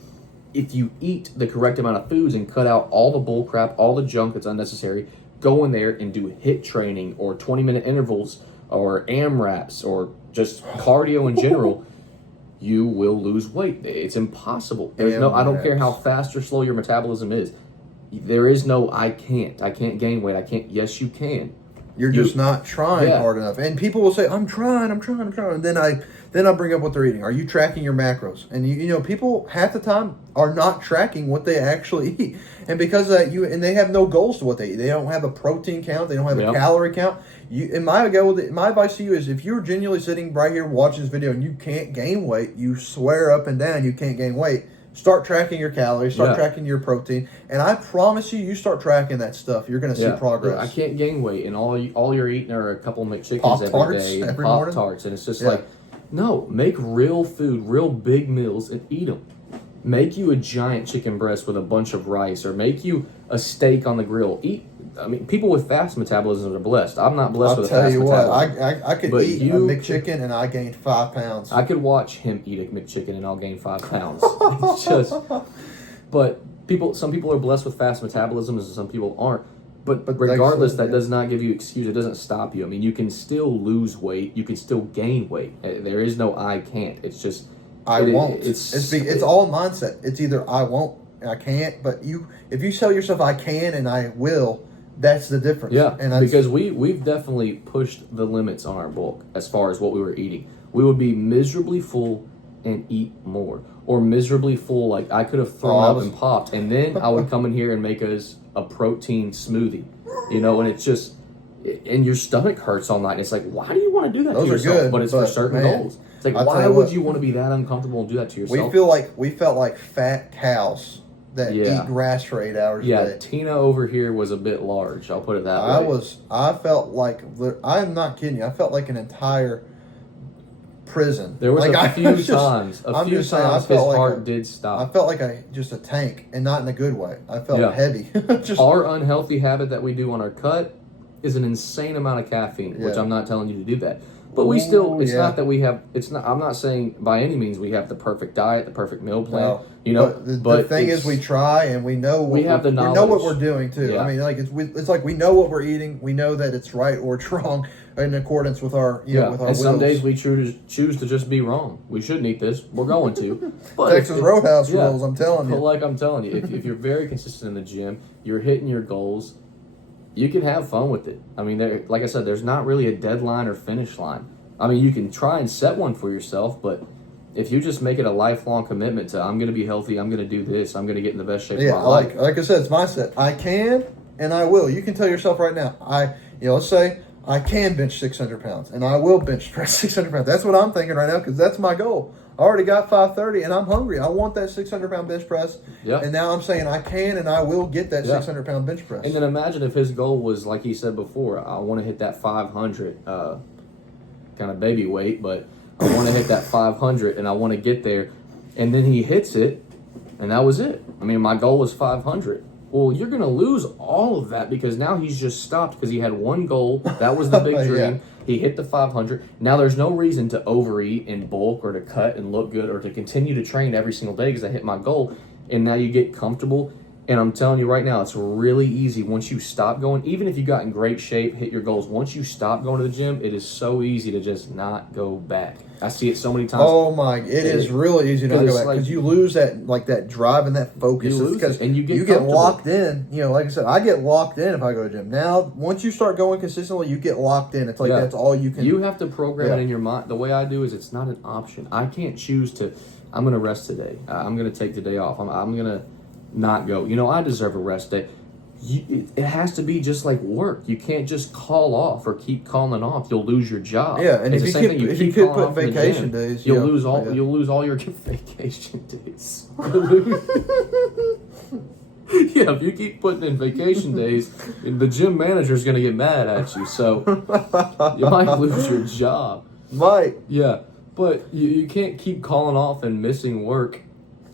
If you eat the correct amount of foods and cut out all the bull crap, all the junk that's unnecessary, go in there and do HIIT training or 20-minute intervals or AMRAPs or just cardio in general, you will lose weight. It's impossible. I don't care how fast or slow your metabolism is. There is no I can't gain weight. I can't. Yes, you can. You're just not trying hard enough. And people will say, I'm trying. And then I bring up what they're eating. Are you tracking your macros? And you know, people half the time are not tracking what they actually eat. And because of that, and they have no goals to what they eat. They don't have a protein count. They don't have a calorie count. My advice to you is, if you're genuinely sitting right here watching this video and you can't gain weight, you swear up and down you can't gain weight, start tracking your calories, start tracking your protein, and I promise you start tracking that stuff, you're going to see progress. I can't gain weight, and all you're eating are a couple of McChickens every day and Pop-Tarts, and it's just like, no, make real food, real big meals, and eat them. Make you a giant chicken breast with a bunch of rice, or make you a steak on the grill. People with fast metabolisms are blessed. I'm not blessed with a fast metabolism. I'll tell you what, I could eat a McChicken and I gained 5 pounds. I could watch him eat a McChicken and I'll gain 5 pounds. It's just, but some people are blessed with fast metabolisms and some people aren't. But regardless, that does not give you excuse. It doesn't stop you. I mean, you can still lose weight. You can still gain weight. There is no I can't. It's just I won't. It's all mindset. It's either I won't, I can't. But if you tell yourself I can and I will, that's the difference. Yeah, because we've definitely pushed the limits on our bulk as far as what we were eating. We would be miserably full and eat more, or miserably full, like I could have thrown up and popped, and then I would come in here and make us a protein smoothie, and it's just, and your stomach hurts all night. And it's like, why do you want to do that to yourself? Good, but it's for certain goals. It's like, why would you want to be that uncomfortable and do that to yourself? We felt like fat cows that eat grass for 8 hours a day. Yeah, Tina over here was a bit large. I'll put it that way. I felt like, I'm not kidding you, I felt like an entire prison. There was a few times his heart did stop. I felt like just a tank, and not in a good way. I felt heavy. Our unhealthy habit that we do on our cut is an insane amount of caffeine, which I'm not telling you to do that. But we still, Ooh, it's yeah. not that we have, it's not, I'm not saying by any means we have the perfect diet, the perfect meal plan, No. you know. But the thing is, we try and we know what we have the we know what knowledge. we're doing too. Yeah. I mean, like it's like we know what we're eating. We know that it's right or it's wrong in accordance with our with our and some wills. days we choose to just be wrong. We shouldn't eat this. We're going to. But Texas Roadhouse rules. I'm telling But you. like I'm telling you, if you're very consistent in the gym, you're hitting your goals, you can have fun with it. I mean, like I said, there's not really a deadline or finish line. I mean, you can try and set one for yourself, but if you just make it a lifelong commitment to, I'm going to be healthy, I'm going to do this, I'm going to get in the best shape Yeah, of my life. like I said, it's mindset. I can and I will. You can tell yourself right now. Let's say I can bench 600 pounds and I will bench press 600 pounds. That's what I'm thinking right now because that's my goal. I already got 530 and I'm hungry. I want that 600 pound bench press. Yeah. And now I'm saying I can and I will get that 600 pound bench press. And then imagine if his goal was, like he said before, I want to hit that 500, kind of baby weight, but I want to hit that 500 and I want to get there. And then he hits it, and that was it. I mean, my goal was 500. Well, you're going to lose all of that because now he's just stopped because he had one goal. That was the big dream. Yeah. He hit the 500. Now there's no reason to overeat and bulk or to cut and look good or to continue to train every single day because I hit my goal. And now you get comfortable. And I'm telling you right now, it's really easy once you stop going. Even if you got in great shape, hit your goals, once you stop going to the gym, it is so easy to just not go back. I see it so many times. Oh my! It is really easy to not go back because you lose that drive and that focus. You lose because it, and you get get locked in. Like I said, I get locked in if I go to the gym. Now, once you start going consistently, you get locked in. It's like that's all you can. You have to program it in your mind. The way I do is it's not an option. I can't choose to. I'm going to rest today. I'm going to take the day off. I'm going to not go. I deserve a rest day. It has to be just like work. You can't just call off or keep calling off. You'll lose your job. Yeah, and it's if the you same could, thing. if you keep could calling put off from the vacation gym, days, you'll lose all. You'll lose all your vacation days. Yeah, if you keep putting in vacation days, the gym manager is going to get mad at you. So you might lose your job. Mike. Yeah, but you can't keep calling off and missing work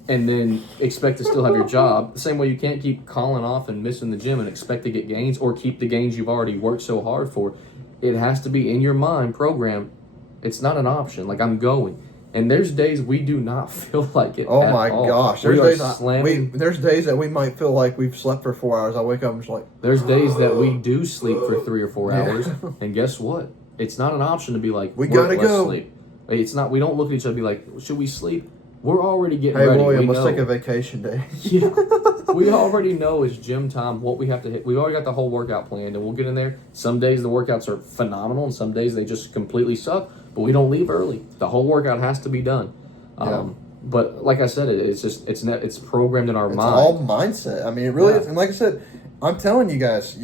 and then expect to still have your job. The same way you can't keep calling off and missing the gym and expect to get gains or keep the gains you've already worked so hard for. It has to be in your mind programmed. It's not an option. Like, I'm going. And there's days we do not feel like it. Oh my gosh! There's There's days that we might feel like we've slept for 4 hours. I wake up and just like. There's days that we do sleep for 3 or 4 hours, and guess what? It's not an option to be like, we gotta go. Sleep. It's not. We don't look at each other and be like, should we sleep? We're already getting Hey ready. William, let's take a vacation day. Yeah, we already know it's gym time. What we have to hit. We already got the whole workout planned, and we'll get in there. Some days the workouts are phenomenal, and some days they just completely suck. But we don't leave early. The whole workout has to be done. But like I said, it's programmed in our mind. It's all mindset. I mean, it really is. And like I said, I'm telling you guys,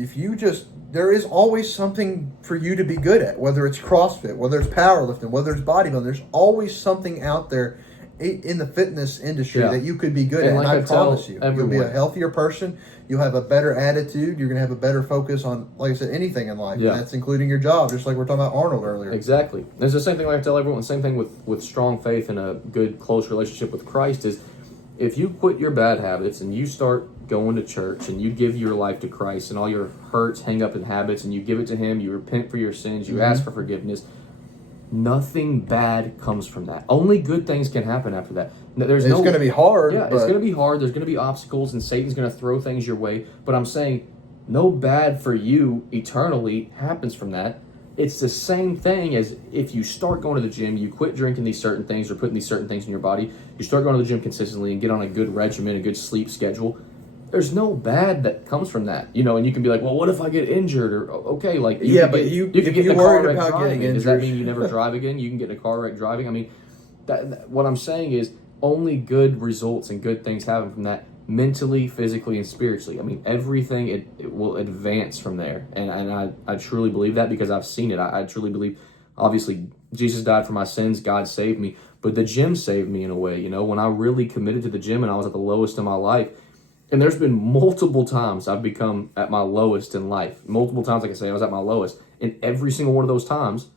there is always something for you to be good at. Whether it's CrossFit, whether it's powerlifting, whether it's bodybuilding, there's always something out there in the fitness industry that you could be good at. Like and I promise you, everyone, you'll be a healthier person. You'll have a better attitude. You're going to have a better focus on, like I said, anything in life. Yeah. And that's including your job, just like we're talking about Arnold earlier. Exactly. It's the same thing like I tell everyone. Same thing with strong faith and a good, close relationship with Christ is if you quit your bad habits and you start going to church and you give your life to Christ and all your hurts, hang-up, and habits, and you give it to Him, you repent for your sins, you ask for forgiveness, nothing bad comes from that. Only good things can happen after that. It's going to be hard. Yeah, it's going to be hard. There's going to be obstacles, and Satan's going to throw things your way. But I'm saying no bad for you eternally happens from that. It's the same thing as if you start going to the gym, you quit drinking these certain things or putting these certain things in your body, you start going to the gym consistently and get on a good regimen, a good sleep schedule. There's no bad that comes from that, and you can be like, well, what if I get injured? Or, okay, like, you can get in a car wreck driving. Does that mean you never drive again? You can get in a car wreck driving. I mean, what I'm saying is only good results and good things happen from that mentally, physically, and spiritually. I mean, everything, it will advance from there. And I truly believe that because I've seen it. I truly believe, obviously, Jesus died for my sins. God saved me. But the gym saved me in a way, when I really committed to the gym and I was at the lowest in my life. And there's been multiple times I've become at my lowest in life. Multiple times, like I say, I was at my lowest. And every single one of those times,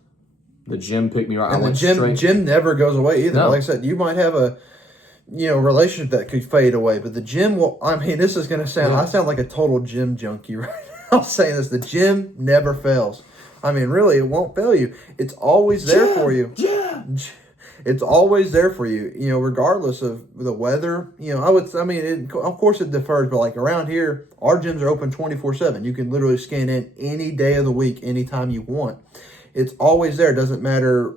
the gym picked me right. And the gym never goes away either. No. Like I said, you might have a relationship that could fade away, but the gym will. I mean, this is going to sound. I sound like a total gym junkie right now saying this. The gym never fails. I mean, really, it won't fail you. It's always there for you. Yeah. It's always there for you, regardless of the weather. Of course it differs, but like around here, our gyms are open 24/7. You can literally scan in any day of the week, anytime you want. It's always there. It doesn't matter,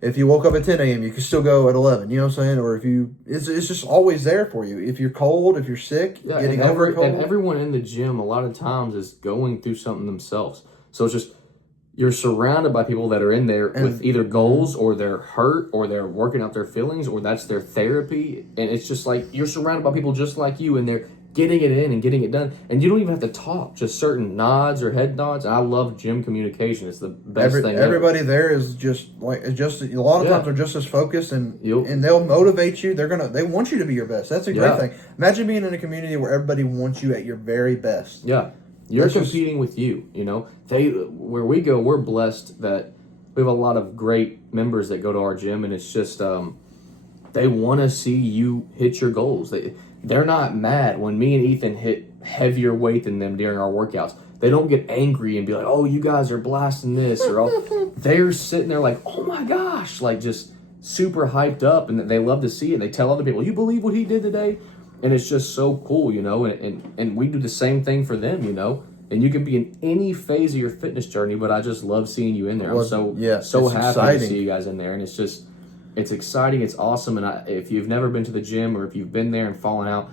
if you woke up at 10 a.m., you can still go at 11, you know what I'm saying? Or it's just always there for you. If you're cold, if you're sick, getting over a cold. And everyone in the gym, a lot of times, is going through something themselves. So it's just, you're surrounded by people that are in there with either goals, or they're hurt, or they're working out their feelings, or that's their therapy. And it's just like, you're surrounded by people just like you, and they're getting it in and getting it done. And you don't even have to talk, just certain nods or head nods. And I love gym communication. It's the best thing ever. Everybody there is just a lot of times they're just as focused, and they'll motivate you. They want you to be your best. That's a great thing. Imagine being in a community where everybody wants you at your very best. Yeah. You're competing with you, where we go, we're blessed that we have a lot of great members that go to our gym, and it's just, they want to see you hit your goals. They're not mad when me and Ethan hit heavier weight than them during our workouts. They don't get angry and be like, oh, you guys are blasting this, or they're sitting there like, oh my gosh, like just super hyped up, and they love to see it. They tell other people, you believe what he did today? And it's just so cool, and we do the same thing for them, and you can be in any phase of your fitness journey, but I just love seeing you in there. I'm so happy exciting to see you guys in there, and it's exciting, it's awesome, and if you've never been to the gym, or if you've been there and fallen out,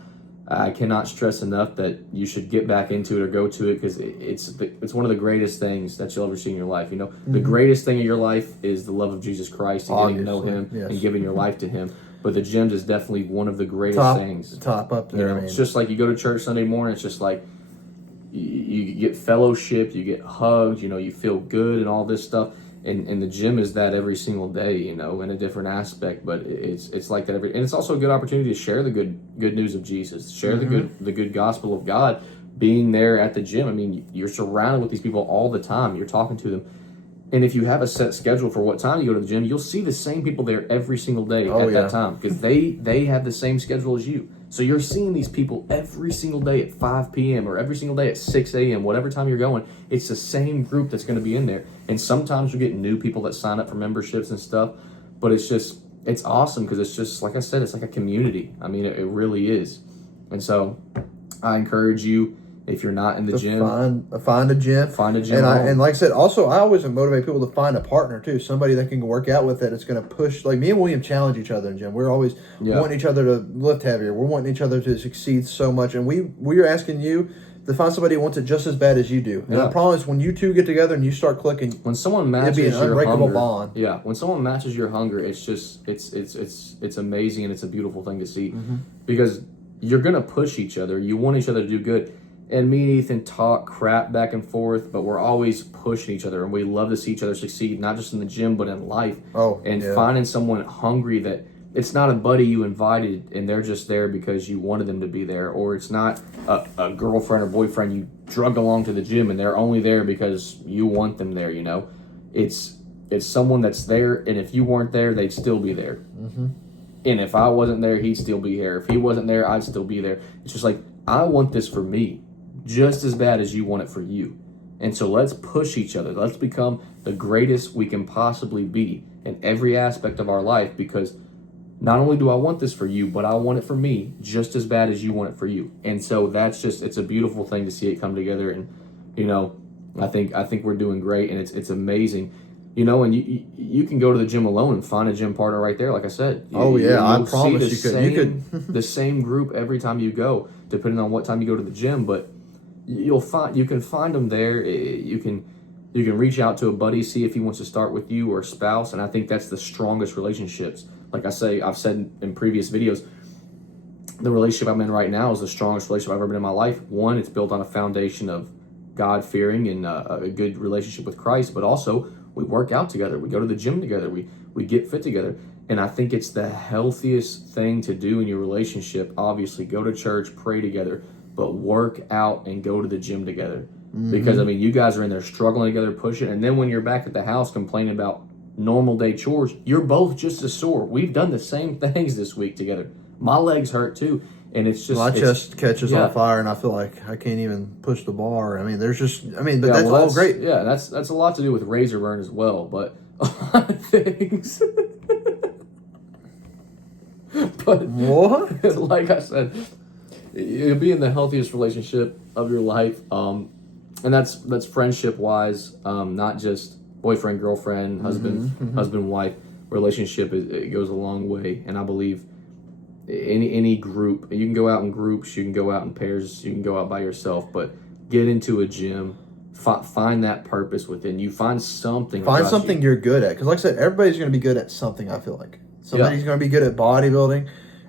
I cannot stress enough that you should get back into it or go to it, because it's one of the greatest things that you'll ever see in your life. The greatest thing in your life is the love of Jesus Christ, and getting to know Him and giving your life to Him. But the gym is definitely one of the greatest things. Top up there. It's just like you go to church Sunday morning. It's just like you get fellowship, you get hugged, you feel good and all this stuff. And the gym is that every single day, in a different aspect. But it's like that and it's also a good opportunity to share the good news of Jesus, share the good gospel of God. Being there at the gym, I mean, you're surrounded with these people all the time. You're talking to them. And if you have a set schedule for what time you go to the gym, you'll see the same people there every single day that time, because they have the same schedule as you. So you're seeing these people every single day at 5 p.m. or every single day at 6 a.m., whatever time you're going. It's the same group that's going to be in there. And sometimes you get new people that sign up for memberships and stuff, but it's awesome, because it's just, like I said, it's like a community. I mean, it really is. And so I encourage you, if you're not in the gym, find a gym. And like I said, also I always motivate people to find a partner too, somebody that can work out with it. It's going to push. Like me and William challenge each other in the gym. We're always wanting each other to lift heavier. We're wanting each other to succeed so much, and we are asking you to find somebody who wants it just as bad as you do. And I promise, when you two get together and you start clicking, when someone matches it'll be an unbreakable bond. Yeah, when someone matches your hunger, it's just it's amazing, and it's a beautiful thing to see, because you're going to push each other. You want each other to do good. And me and Ethan talk crap back and forth, but we're always pushing each other, and we love to see each other succeed, not just in the gym, but in life. Finding someone hungry, that it's not a buddy you invited and they're just there because you wanted them to be there, or it's not a girlfriend or boyfriend you drugged along to the gym and they're only there because you want them there, It's someone that's there, and if you weren't there, they'd still be there. And if I wasn't there, he'd still be here. If he wasn't there, I'd still be there. It's just like, I want this for me just as bad as you want it for you. And so let's push each other. Let's become the greatest we can possibly be in every aspect of our life, because not only do I want this for you, but I want it for me just as bad as you want it for you. And so it's a beautiful thing to see it come together. And, I think we're doing great, and it's amazing. And you can go to the gym alone and find a gym partner right there. Like I said, I promise you could. The same group every time you go, depending on what time you go to the gym. But you can find them there. You can reach out to a buddy, see if he wants to start with you, or a spouse. And I think that's the strongest relationships. Like I've said in previous videos, the relationship I'm in right now is the strongest relationship I've ever been in my life. One, it's built on a foundation of God-fearing and a good relationship with Christ, but also we work out together. We go to the gym together. We get fit together. And I think it's the healthiest thing to do in your relationship. Obviously, go to church, pray together, but work out and go to the gym together. Because, you guys are in there struggling together, pushing. And then when you're back at the house complaining about normal day chores, you're both just as sore. We've done the same things this week together. My legs hurt too. And it's just My it's, chest catches yeah. on fire, and I feel like I can't even push the bar. I mean, but Yeah, that's well, all great. Yeah, that's a lot to do with razor burn as well, but a lot of things. But What? like I said, you'll be in the healthiest relationship of your life, and that's friendship wise, not just boyfriend, girlfriend, husband, wife relationship. It goes a long way, and I believe any group, you can go out in groups, you can go out in pairs, you can go out by yourself, but get into a gym, find that purpose within you, find something You're good at, because like I said, everybody's going to be good at something. I feel like somebody's going to be good at bodybuilding,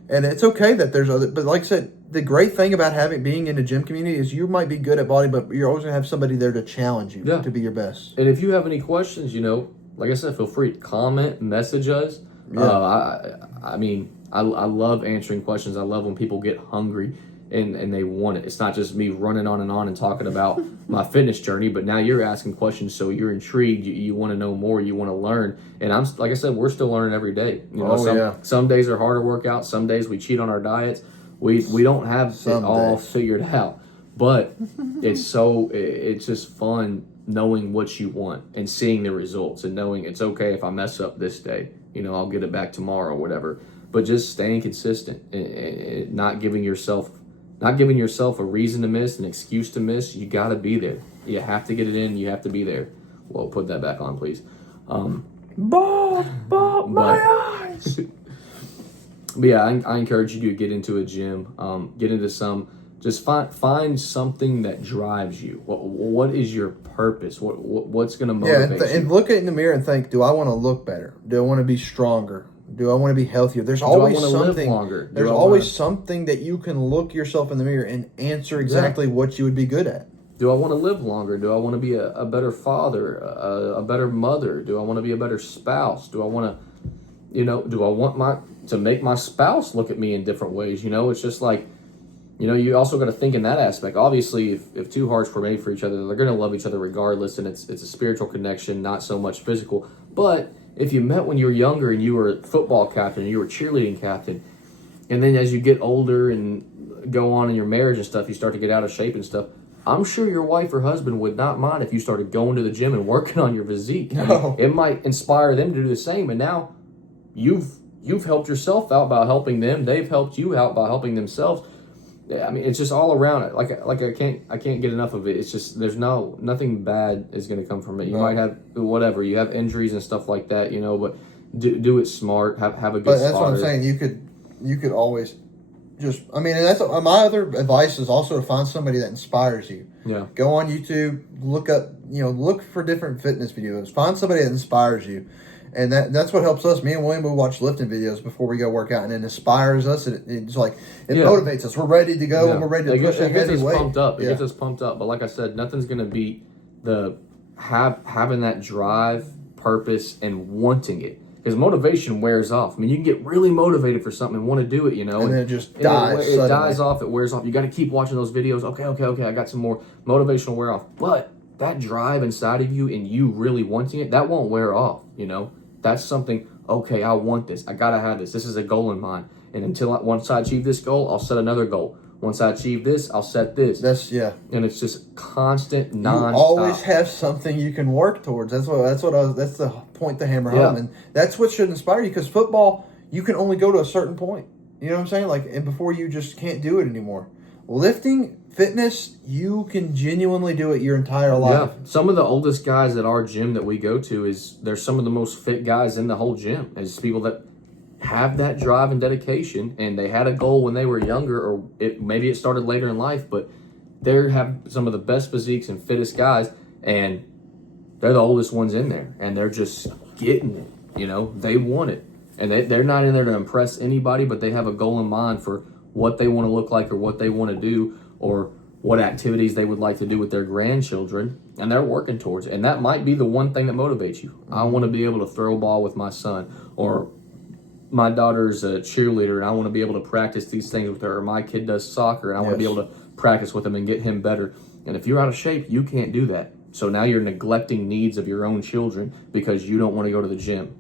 and it's okay that there's other. But like I said, the great thing about being in a gym community is you might be good at body, but you're always going to have somebody there to challenge you to be your best. And if you have any questions, like I said, feel free to comment, message us. I mean, I love answering questions. I love when people get hungry and they want it. It's not just me running on and talking about my fitness journey, but now you're asking questions, so you're intrigued. You want to know more. You want to learn. And I'm like I said, we're still learning every day. Some days are harder workouts. Some days we cheat on our diets. We don't have it all figured out, but it's just fun knowing what you want and seeing the results and knowing it's okay if I mess up this day. I'll get it back tomorrow or whatever. But just staying consistent and not giving yourself a reason to miss, an excuse to miss. You got to be there. You have to get it in. You have to be there. Well, put that back on, please. Bob, my eyes. But yeah, I encourage you to get into a gym. Get into just find something that drives you. What is your purpose? What's going to motivate you? And look in the mirror and think, do I want to look better? Do I want to be stronger? Do I want to be healthier? There's always something. There's always something that you can look yourself in the mirror and answer exactly what you would be good at. Do I want to live longer? Do I want to be a better father, a better mother? Do I want to be a better spouse? Do I want to, do I want to make my spouse look at me in different ways? It's just like, you also got to think in that aspect. Obviously, if two hearts were made for each other, they're going to love each other regardless, and it's a spiritual connection, not so much physical. But if you met when you were younger and you were a football captain and you were cheerleading captain, and then as you get older and go on in your marriage and stuff, you start to get out of shape and stuff, I'm sure your wife or husband would not mind if you started going to the gym and working on your physique. No. It might inspire them to do the same, and now you've helped yourself out by helping them. They've helped you out by helping themselves. I mean, it's just all around it. Like I can't get enough of it. It's just there's nothing bad is going to come from it. You might have whatever, you have injuries and stuff like that, but do it smart. Have a good. But that's what I'm saying. You could always just. I mean, and that's my other advice is also to find somebody that inspires you. Yeah. Go on YouTube, look up, look for different fitness videos. Find somebody that inspires you. And that's what helps us. Me and William, we watch lifting videos before we go work out, and it inspires us. It's like it motivates us. We're ready to go, and we're ready to push a heavy weight. It gets us pumped up. But like I said, nothing's gonna beat having that drive, purpose, and wanting it. Because motivation wears off. I mean, you can get really motivated for something and want to do it, and then it just dies. It dies off. It wears off. You got to keep watching those videos. Okay. I got some more motivational wear off, but that drive inside of you and you really wanting it, that won't wear off. That's something, okay, I want this. I got to have this. This is a goal in mind. And once I achieve this goal, I'll set another goal. Once I achieve this, I'll set this. And it's just constant, non-stop. You always have something you can work towards. That's the point to hammer home. And that's what should inspire you, because football, you can only go to a certain point. You know what I'm saying? And before you just can't do it anymore. Lifting, fitness, you can genuinely do it your entire life. Yeah, some of the oldest guys at our gym that we go to they're some of the most fit guys in the whole gym. It's people that have that drive and dedication, and they had a goal when they were younger, or maybe it started later in life, but they have some of the best physiques and fittest guys, and they're the oldest ones in there, and they're just getting it. They want it, and they're not in there to impress anybody, but they have a goal in mind for what they want to look like or what they want to do or what activities they would like to do with their grandchildren, and they're working towards it. And that might be the one thing that motivates you. I want to be able to throw a ball with my son, or my daughter's a cheerleader and I want to be able to practice these things with her, or my kid does soccer and I want to be able to practice with him and get him better. And if you're out of shape, you can't do that. So now you're neglecting needs of your own children because you don't want to go to the gym.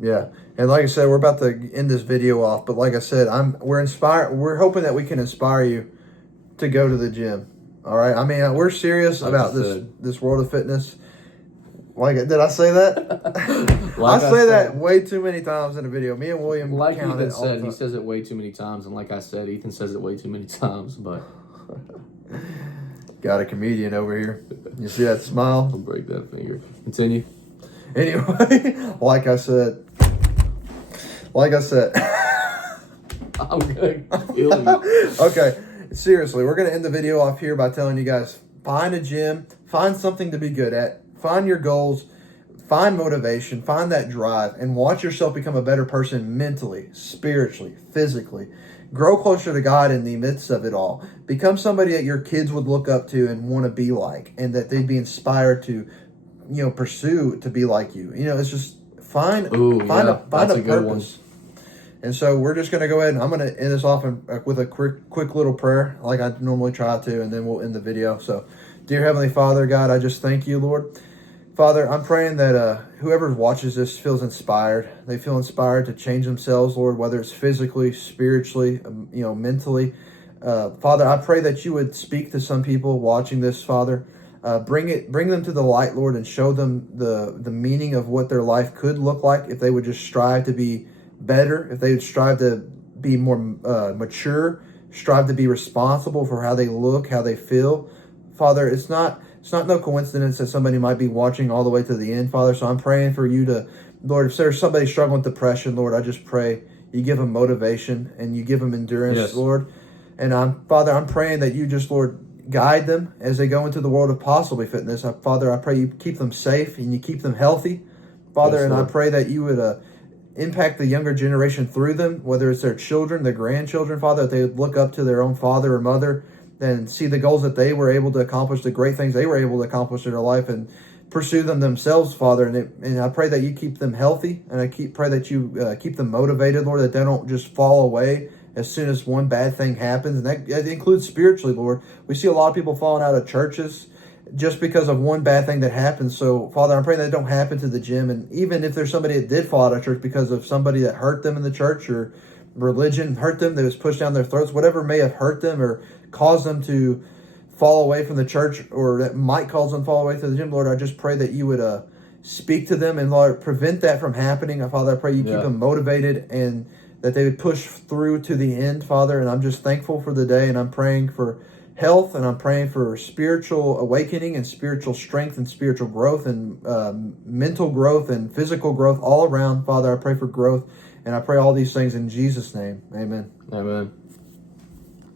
Yeah, and like I said, we're about to end this video off. But like I said, we're inspired. We're hoping that we can inspire you to go to the gym. All right. I mean, we're serious Like about you this said. this world of fitness. Like, did I say that? Like I I say said. that way too many times in the video. Me and William Like count Ethan it all the said, he time. says it way too many times, and like I said, Ethan says it way too many times. But Got a comedian over here. You see that smile? I'll break that finger. Continue. Anyway, like I said. I'm gonna kill you. Okay, seriously, we're gonna end the video off here by telling you guys, find a gym, find something to be good at, find your goals, find motivation, find that drive, and watch yourself become a better person mentally, spiritually, physically. Grow closer to God in the midst of it all. Become somebody that your kids would look up to and want to be like, and that they'd be inspired to, pursue to be like you. It's just find a good purpose. And so we're just going to go ahead and I'm going to end this off with a quick little prayer like I normally try to, and then we'll end the video. So, dear Heavenly Father, God, I just thank you, Lord. Father, I'm praying that whoever watches this feels inspired. They feel inspired to change themselves, Lord, whether it's physically, spiritually, mentally. Father, I pray that you would speak to some people watching this, Father. Bring them to the light, Lord, and show them the meaning of what their life could look like if they would just strive to be better, if they would strive to be more mature, strive to be responsible for how they look, how they feel. Father, it's not no coincidence that somebody might be watching all the way to the end, Father. So I'm praying for you to, Lord, if there's somebody struggling with depression, Lord, I just pray you give them motivation and you give them endurance, Yes. Lord. And Father, I'm praying that you just, Lord, guide them as they go into the world of possibly fitness. Father, I pray you keep them safe and you keep them healthy, Father. Yes, and Lord. I pray that you would impact the younger generation through them, whether it's their children, their grandchildren, Father, that they would look up to their own father or mother and see the goals that they were able to accomplish, the great things they were able to accomplish in their life, and pursue them themselves, Father. And I pray that you keep them healthy, and I pray that you keep them motivated, Lord, that they don't just fall away as soon as one bad thing happens. And that includes spiritually, Lord. We see a lot of people falling out of churches just because of one bad thing that happens. So, Father, I'm praying that don't happen to the gym. And even if there's somebody that did fall out of church because of somebody that hurt them in the church or religion hurt them, that was pushed down their throats, whatever may have hurt them or caused them to fall away from the church, or that might cause them to fall away to the gym, Lord, I just pray that you would speak to them and, Lord, prevent that from happening. Father, I pray you keep them motivated and that they would push through to the end, Father. And I'm just thankful for the day, and I'm praying for health, and I'm praying for spiritual awakening and spiritual strength and spiritual growth and mental growth and physical growth all around. Father, I pray for growth, and I pray all these things in Jesus' name. Amen. Amen.